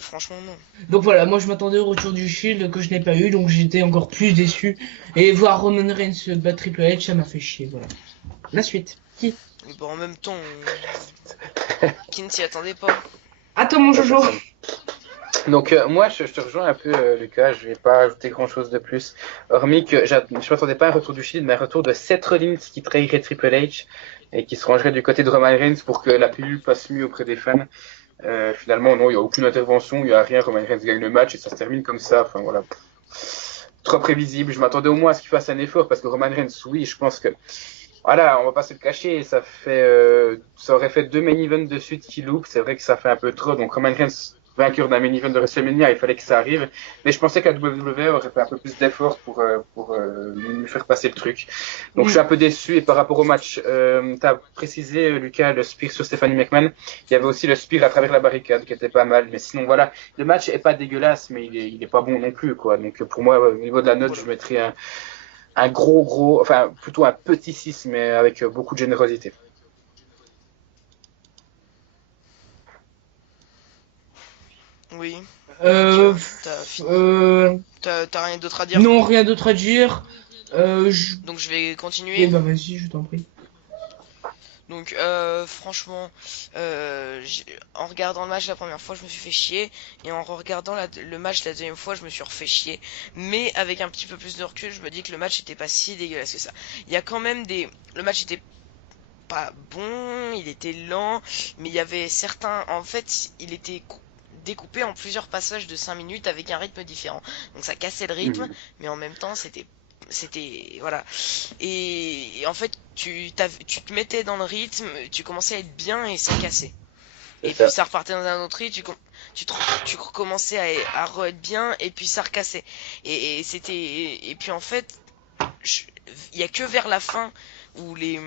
Franchement non. Donc voilà, moi je m'attendais au retour du Shield que je n'ai pas eu, donc j'étais encore plus déçu. Et voir Roman Reigns battre Triple H, ça m'a fait chier, voilà. La suite. Qui? Mais bon, en même temps, qui ne s'y attendait pas. Attends mon Jojo. Personne. Donc moi je te rejoins un peu Lucas, je vais pas ajouter grand chose de plus, hormis que je m'attendais pas à un retour du Shield, mais un retour de Seth Rollins qui trahirait Triple H et qui se rangerait du côté de Roman Reigns pour que la pilule passe mieux auprès des fans. Finalement non, il y a aucune intervention, il y a rien, Roman Reigns gagne le match et ça se termine comme ça, enfin voilà. Trop prévisible, je m'attendais au moins à ce qu'il fasse un effort parce que Roman Reigns, oui, je pense que voilà, on va pas se le cacher, ça aurait fait 2 main events de suite qui loupent, c'est vrai que ça fait un peu trop, donc Roman Reigns, vainqueur d'un main event de WrestleMania, il fallait que ça arrive, mais je pensais que la WWE aurait fait un peu plus d'efforts pour lui faire passer le truc. Donc je suis un peu déçu, et par rapport au match, tu as précisé, Lucas, le spear sur Stephanie McMahon, il y avait aussi le spear à travers la barricade qui était pas mal, mais sinon voilà, le match est pas dégueulasse, mais il est pas bon non plus, quoi. Donc pour moi, au niveau de la note, Voilà. je mettrais un gros, enfin plutôt un petit 6 mais avec beaucoup de générosité. Oui. Donc, Euh, t'as fini. euh, T'as rien d'autre à dire? non, rien d'autre à dire. Je... Donc je vais Oui, continuer. bah vas-y, je t'en prie. Donc franchement, en regardant le match la première fois, je me suis fait chier, et en regardant le match la deuxième fois, je me suis refait chier. Mais avec un petit peu plus de recul, je me dis que le match était pas si dégueulasse que ça. Il y a quand même le match était pas bon, il était lent, mais il y avait certains, en fait, il était découpé en plusieurs passages de 5 minutes avec un rythme différent. Donc ça cassait le rythme, Mhm. mais en même temps, c'était voilà. Et en fait, tu te mettais dans le rythme, tu commençais à être bien et ça cassait. C'est Et puis ça. ça repartait dans un autre rythme, tu recommençais à re-être bien et puis ça recassait. Et puis en fait, il y a que vers la fin où les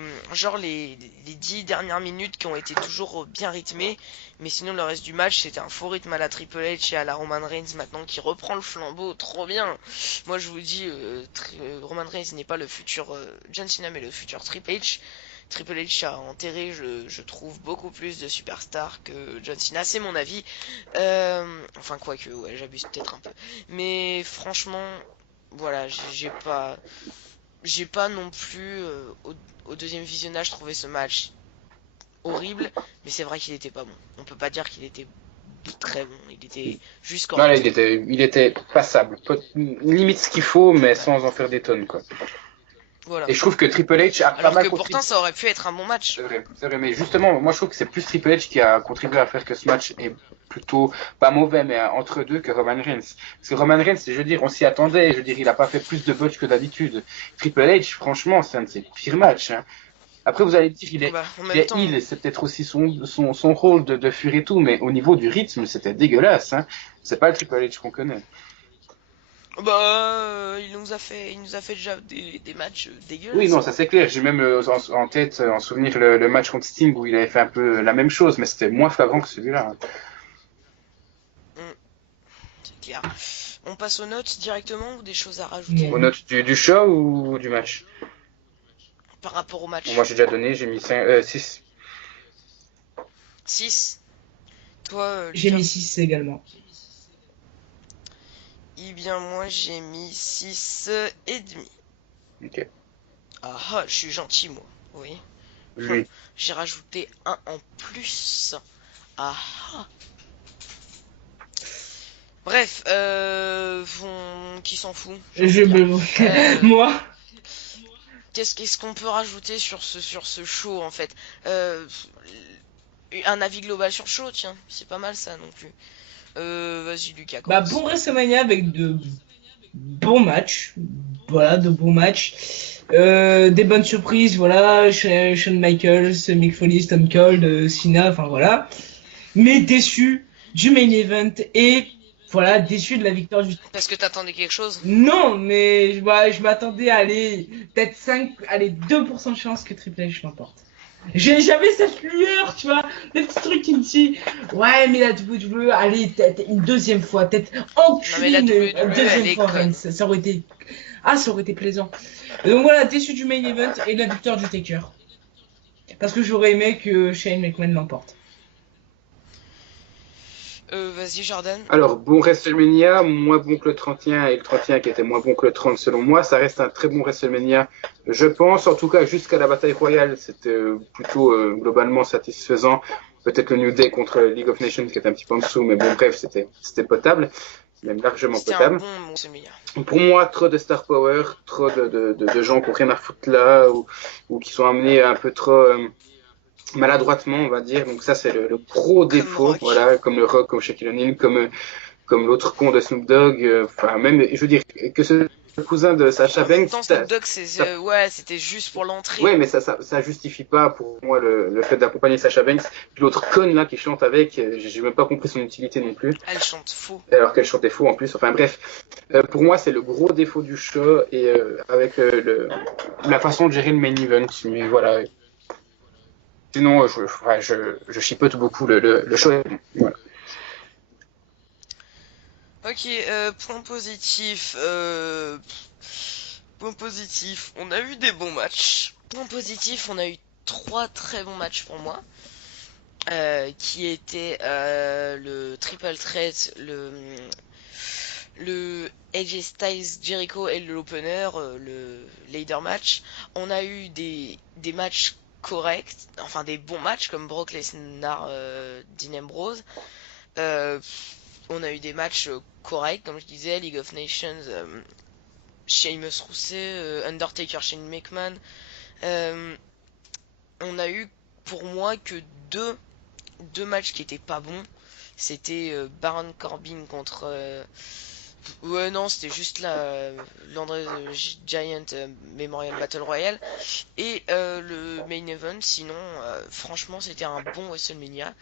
10 dernières minutes qui ont été toujours bien rythmées, mais sinon le reste du match c'était un faux rythme à la Triple H et à la Roman Reigns maintenant qui reprend le flambeau, trop bien. Moi je vous dis, Roman Reigns n'est pas le futur John Cena, mais le futur Triple H. Triple H a enterré, je trouve, beaucoup plus de superstars que John Cena, c'est mon avis. Enfin, quoique, ouais, j'abuse peut-être un peu. Mais franchement, voilà, j'ai pas non plus, au deuxième visionnage, trouvé ce match horrible, mais c'est vrai qu'il était pas bon. On peut pas dire qu'il était très bon, il était juste Non, là, correct. il était passable. Limite ce qu'il faut, mais Voilà. sans en faire des tonnes, quoi. Voilà. Et je trouve que Triple H a pas Alors mal que pourtant, contribué. ça aurait pu être un bon match. C'est vrai, mais justement, moi je trouve que c'est plus Triple H qui a contribué à faire que ce match est plutôt pas mauvais, mais entre deux que Roman Reigns. Parce que Roman Reigns, je veux dire, on s'y attendait, je veux dire, il a pas fait plus de botch que d'habitude. Triple H, franchement, c'est un de ses pires matchs, hein. Après, vous allez me dire, Bah, en il même est temps, heal, et c'est peut-être aussi son rôle de fuir et tout, mais au niveau du rythme, c'était dégueulasse, hein. C'est pas le Triple H qu'on connaît. bah, il nous a fait déjà des matchs Oui, dégueulasses, non, hein. ça c'est clair. J'ai même en tête, en souvenir, le match contre Sting où il avait fait un peu la même chose, mais c'était moins flagrant que celui-là, hein. Hmm, c'est clair. On passe aux notes directement ou des choses à rajouter Aux Non. notes du show ou du match? par rapport au Bon, moi match? j'ai déjà donné, j'ai mis 6. 6. Toi, J'ai Lucas? mis 6 également. Eh bien, moi, j'ai mis 6 et demi. Ok. Ah ah, je suis gentil, moi. Oui. Lui. J'ai rajouté un en plus. Ah ah. Bref, qui s'en fout, j'ai envie Je de dire. Euh, Moi, qu'est-ce qu'on peut rajouter sur ce show, en fait? Euh, un avis global sur le show, tiens. C'est pas mal, ça, non plus. Vas-y, Lucas, bah commence. bon WrestleMania avec de bons matchs. Voilà, de bons matchs. Des bonnes surprises, voilà. Shawn Michaels, Mick Foley, Stone Cold, Cena, enfin voilà. Mais déçu du main event et voilà, déçu de la victoire du... Parce que t'attendais quelque chose? Non, mais je m'attendais à aller peut-être 5, allez, 2% de chance que Triple H l'emporte. J'avais cette lueur, tu vois, le petit truc qui me dit, ouais, mais la WWE, allez, peut-être une deuxième fois, peut-être Non mais enculer la une WWE, elle deuxième est fois, conne. Reigns. Ça aurait été, ça aurait été plaisant. Et donc voilà, déçu du main event et de la victoire du Taker. Parce que j'aurais aimé que Shane McMahon l'emporte. Vas-y Jordan. Alors, bon WrestleMania, moins bon que le 31 et le 31 qui était moins bon que le 30 selon moi. Ça reste un très bon WrestleMania, je pense. En tout cas, jusqu'à la bataille royale, c'était plutôt globalement satisfaisant. Peut-être le New Day contre League of Nations qui était un petit peu en dessous, mais bon, bref, c'était potable. Même largement C'était un potable. bon WrestleMania. Pour moi, trop de star power, trop de gens qui ont rien à foutre là, ou qui sont amenés un peu trop maladroitement, on va dire. Donc ça, c'est le gros défaut. Rock. Voilà, comme le Rock, comme Shaquille O'Neal, comme l'autre con de Snoop Dogg. Enfin, même, je veux dire, que ce cousin de Sasha Banks... Dans Snoop Dogg, ouais, c'était juste pour l'entrée. Ouais, mais ça justifie pas pour moi le fait d'accompagner Sasha Banks. Puis l'autre conne là qui chante avec, j'ai même pas compris son utilité non plus. Elle chante faux. Alors qu'elle chantait faux en plus. Enfin bref, pour moi c'est le gros défaut du show et avec la façon de gérer le main event. Mais voilà. Sinon, je chipote beaucoup le show. Voilà. Ok, point positif. Point positif, on a eu des bons matchs. Point positif, on a eu 3 très bons matchs pour moi. Qui étaient le Triple Threat, le AJ Styles Jericho et l'opener, le ladder match. On a eu des matchs corrects, enfin des bons matchs comme Brock Lesnar, Dean Ambrose. On a eu des matchs corrects, comme je disais, League of Nations, Sheamus Rousset, Undertaker, Shane McMahon. On a eu pour moi que deux matchs qui étaient pas bons. C'était Baron Corbin contre... ouais non, c'était juste l'André Giant Memorial Battle Royale. Et le main event, sinon franchement c'était un bon WrestleMania.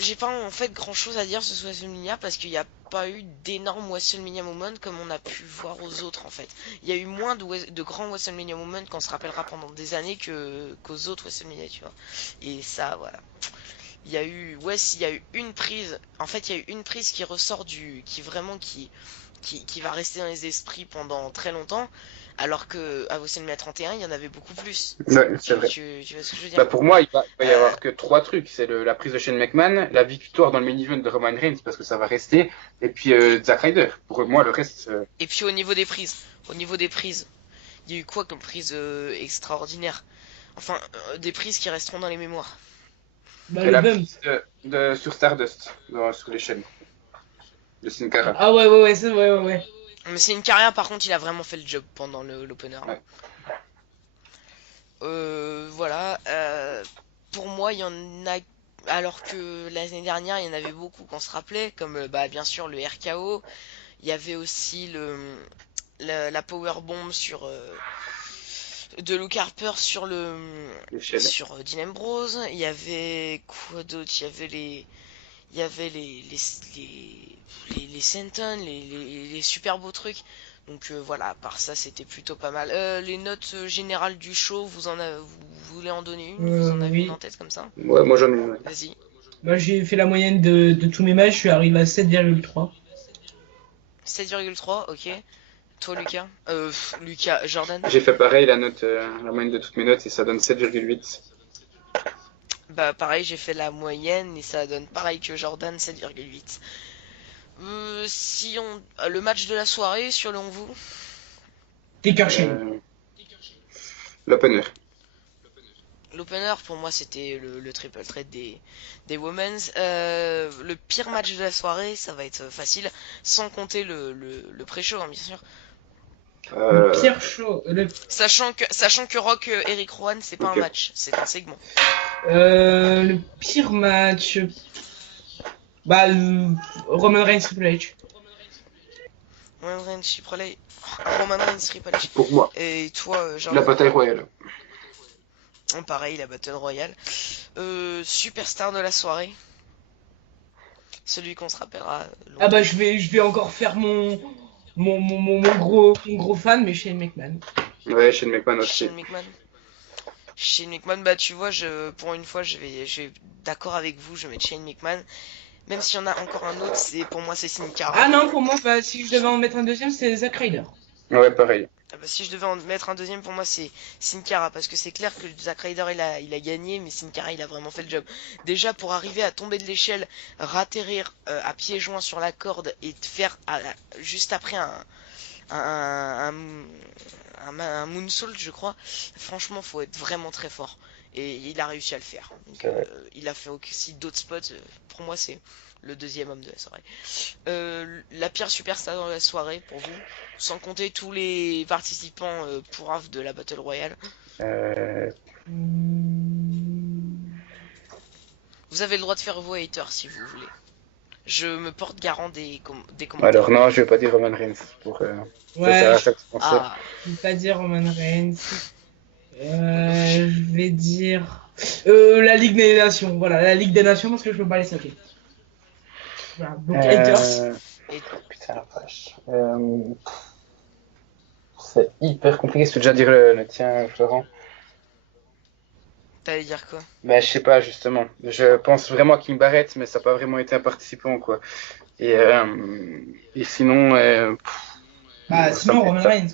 J'ai pas en fait grand chose à dire sur ce WrestleMania parce qu'il n'y a pas eu d'énormes WrestleMania moments comme on a pu voir aux autres en fait. Il y a eu moins de grands WrestleMania moments qu'on se rappellera pendant des années qu'aux autres WrestleMania, tu vois. Et ça, voilà. Il y a eu, ouais, s'il y a eu une prise, en fait, il y a eu une prise qui ressort qui vraiment qui va rester dans les esprits pendant très longtemps. Alors que à WrestleMania 31, il y en avait beaucoup plus. Ouais, c'est vrai. Tu vois ce que je veux dire? Bah pour moi, il va y avoir que 3 trucs. C'est la prise de Shane McMahon, la victoire dans le main event de Roman Reigns parce que ça va rester, et puis Zack Ryder. Pour moi, le reste. Et puis au niveau des prises, il y a eu quoi comme prise extraordinaire? Enfin, des prises qui resteront dans les mémoires. Bah, C'est le la bump. prise sur Stardust, sur les chaînes de Sin Cara. Ah ouais, ça, ouais. Mais c'est une carrière, par contre, il a vraiment fait le job pendant l'opener. Ouais. Voilà. Pour moi, il y en a. Alors que l'année dernière, il y en avait beaucoup qu'on se rappelait, comme bah, bien sûr le RKO. Il y avait aussi la powerbomb sur de Luke Harper sur Les chaînes. sur Dean Ambrose. Il y avait quoi d'autre? Il y avait les Senton, les super beaux trucs. Donc voilà, à part ça, c'était plutôt pas mal. Les notes générales du show, vous voulez en donner une? Vous en avez Oui. une en tête comme ça? Ouais, moi j'en ai une. Vas-y. Bah, j'ai fait la moyenne de tous mes matchs, je suis arrivé à 7,3. 7,3, ok. Toi, Lucas? Lucas, Jordan? J'ai fait pareil, la moyenne de toutes mes notes, et ça donne 7,8. Bah pareil, j'ai fait la moyenne et ça donne pareil que Jordan, 7,8. Si on... Le match de la soirée, selon vous? Taker Shane. L'opener. L'opener, pour moi, c'était le triple threat des Women's. Le pire match de la soirée, ça va être facile, sans compter le pré-show, hein, bien sûr. Le pire show. Sachant que Rock Eric Rowan, c'est pas Ok. un match, c'est un segment. Le pire match. Bah, Roman Reigns Triple H. Roman Reigns, Chiprolay. Roman Reigns, Triple H. Pour moi, Et toi, la Jordan? bataille royale. Pareil, la Battle Royale. Superstar de la soirée. Celui qu'on se rappellera Ah bah longtemps. je vais encore faire mon gros fan, mais Shane McMahon. Ouais, Shane McMahon aussi. Shane McMahon. Shane McMahon, bah tu vois, pour une fois, je vais d'accord avec vous, je vais mettre Shane McMahon. Même s'il y en a encore un autre, pour moi, c'est Sin Cara. Ah non, pour moi, bah, si je devais en mettre un deuxième, c'est Zack Ryder. Ouais, pareil. Ah bah, si je devais en mettre un deuxième, pour moi, c'est Sin Cara. Parce que c'est clair que Zack Ryder, il a gagné, mais Sin Cara, il a vraiment fait le job. Déjà, pour arriver à tomber de l'échelle, ratterrir à pieds joints sur la corde et te faire juste après un, un moonsault, je crois. Franchement, faut être vraiment très fort. Et il a réussi à le faire. Donc, il a fait aussi d'autres spots. Pour moi, c'est le deuxième homme de la soirée. La pire superstar de la soirée, pour vous, sans compter tous les participants pourraves de la Battle Royale. Euh, Vous avez le droit de faire vos haters si vous voulez. Je me porte garant des commentaires. Alors non, je vais pas dire Roman Reigns pour Ouais, ça ça se penser. Ah, je vais pas dire Roman Reigns. Je vais dire la Ligue des Nations. Voilà, la Ligue des Nations parce que je peux pas les saquer. Voilà, donc haters. et Putain la vache. C'est hyper compliqué. Je peux déjà dire le tien, Florent. t'allais dire quoi? Bah je sais pas justement. Je pense vraiment à Kim Barrett, mais ça n'a pas vraiment été un participant quoi. Et sinon, Bah, ça sinon me fait- Roman ça- Reigns.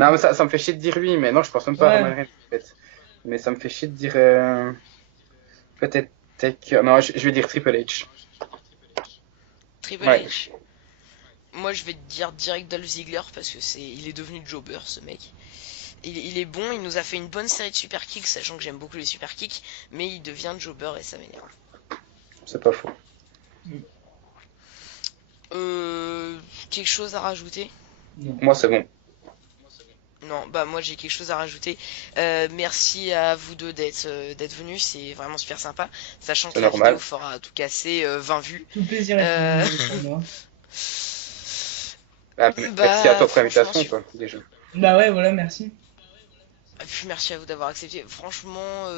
non mais ça me fait chier de dire lui, mais non je pense même pas à Ouais. Roman Reigns en fait. Mais ça me fait chier de dire peut-être non je vais dire Triple H. Triple Ouais. H. Moi, je vais te dire direct Dolph Ziggler parce que il est devenu jobber ce mec. Il est bon, il nous a fait une bonne série de super kicks, sachant que j'aime beaucoup les super kicks, mais il devient jobber et ça m'énerve. C'est pas faux. Quelque chose à rajouter? Non. Moi c'est bon. Non, bah moi j'ai quelque chose à rajouter. Merci à vous deux d'être venus, c'est vraiment super sympa, sachant que C'est la normal. vidéo fera tout casser 20 vues. Tout plaisir Euh, est pour moi. Merci à toi pour franchement, l'invitation quoi déjà. Bah ouais, voilà, merci. Et puis merci à vous d'avoir accepté. Franchement,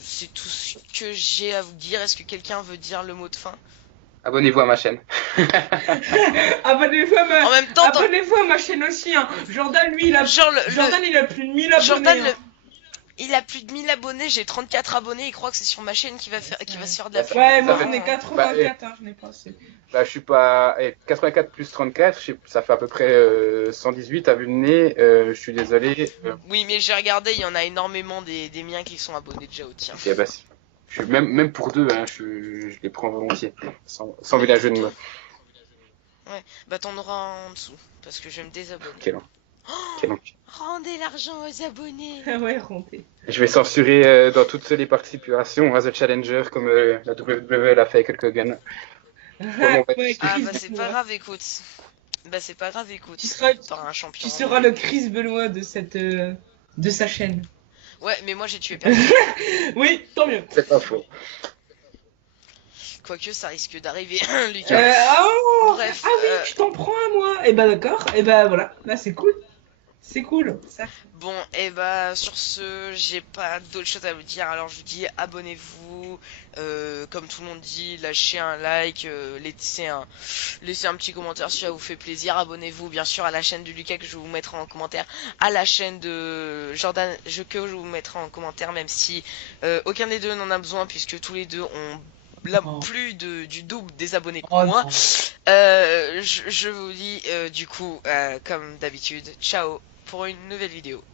c'est tout ce que j'ai à vous dire. Est-ce que quelqu'un veut dire le mot de fin? Abonnez-vous à ma chaîne. Abonnez-vous à ma... En même temps, Abonnez-vous à ma chaîne aussi, hein. Jordan, lui, il a... genre Jordan, il a plus de 1000 abonnés. Jordan, hein. il a plus de 1000 abonnés, j'ai 34 abonnés, il croit que c'est sur ma chaîne qu'il va se faire de la pub. Ouais, moi Ça j'en fait- ai 84, hein, je n'ai pas assez. Bah, je suis pas 84 plus 34, ça fait à peu près 118 à vue de nez. Je suis désolé. Oui, mais j'ai regardé, il y en a énormément des miens qui sont abonnés déjà au tien. Ok, bah, si. Je suis même pour deux, hein, je les prends volontiers, sans village de mots. Ouais, bah t'en auras en dessous, parce que je vais me désabonner. Quel enculé. Rendez l'argent aux abonnés. Ah ouais, renté. Je vais censurer dans toutes les participations à The Challenger comme la WWE l'a fait avec Hulk Hogan. Ouais, Ah Chris bah c'est pas Benoit. grave, écoute. Bah c'est pas grave, écoute. Tu seras- T'auras un champion. Tu seras le Chris Benoit de cette... de sa chaîne. Ouais, mais moi j'ai tué personne. Oui, tant mieux. C'est pas faux. Quoique ça risque d'arriver, Lucas. Oh Bref, ah oui, je t'en prends un moi. Et bah d'accord, et bah voilà, là c'est cool. C'est cool. Ça. Bon, et bah sur ce, j'ai pas d'autre chose à vous dire. Alors je vous dis abonnez-vous, comme tout le monde dit, lâchez un like, laissez un petit commentaire si ça vous fait plaisir. Abonnez-vous bien sûr à la chaîne de Lucas que je vous mettrai en commentaire, à la chaîne de Jordan que je vous mettrai en commentaire, même si aucun des deux n'en a besoin puisque tous les deux ont Oh. plus du double des abonnés que Oh, moi. non. Je vous dis du coup, comme d'habitude, ciao pour une nouvelle vidéo.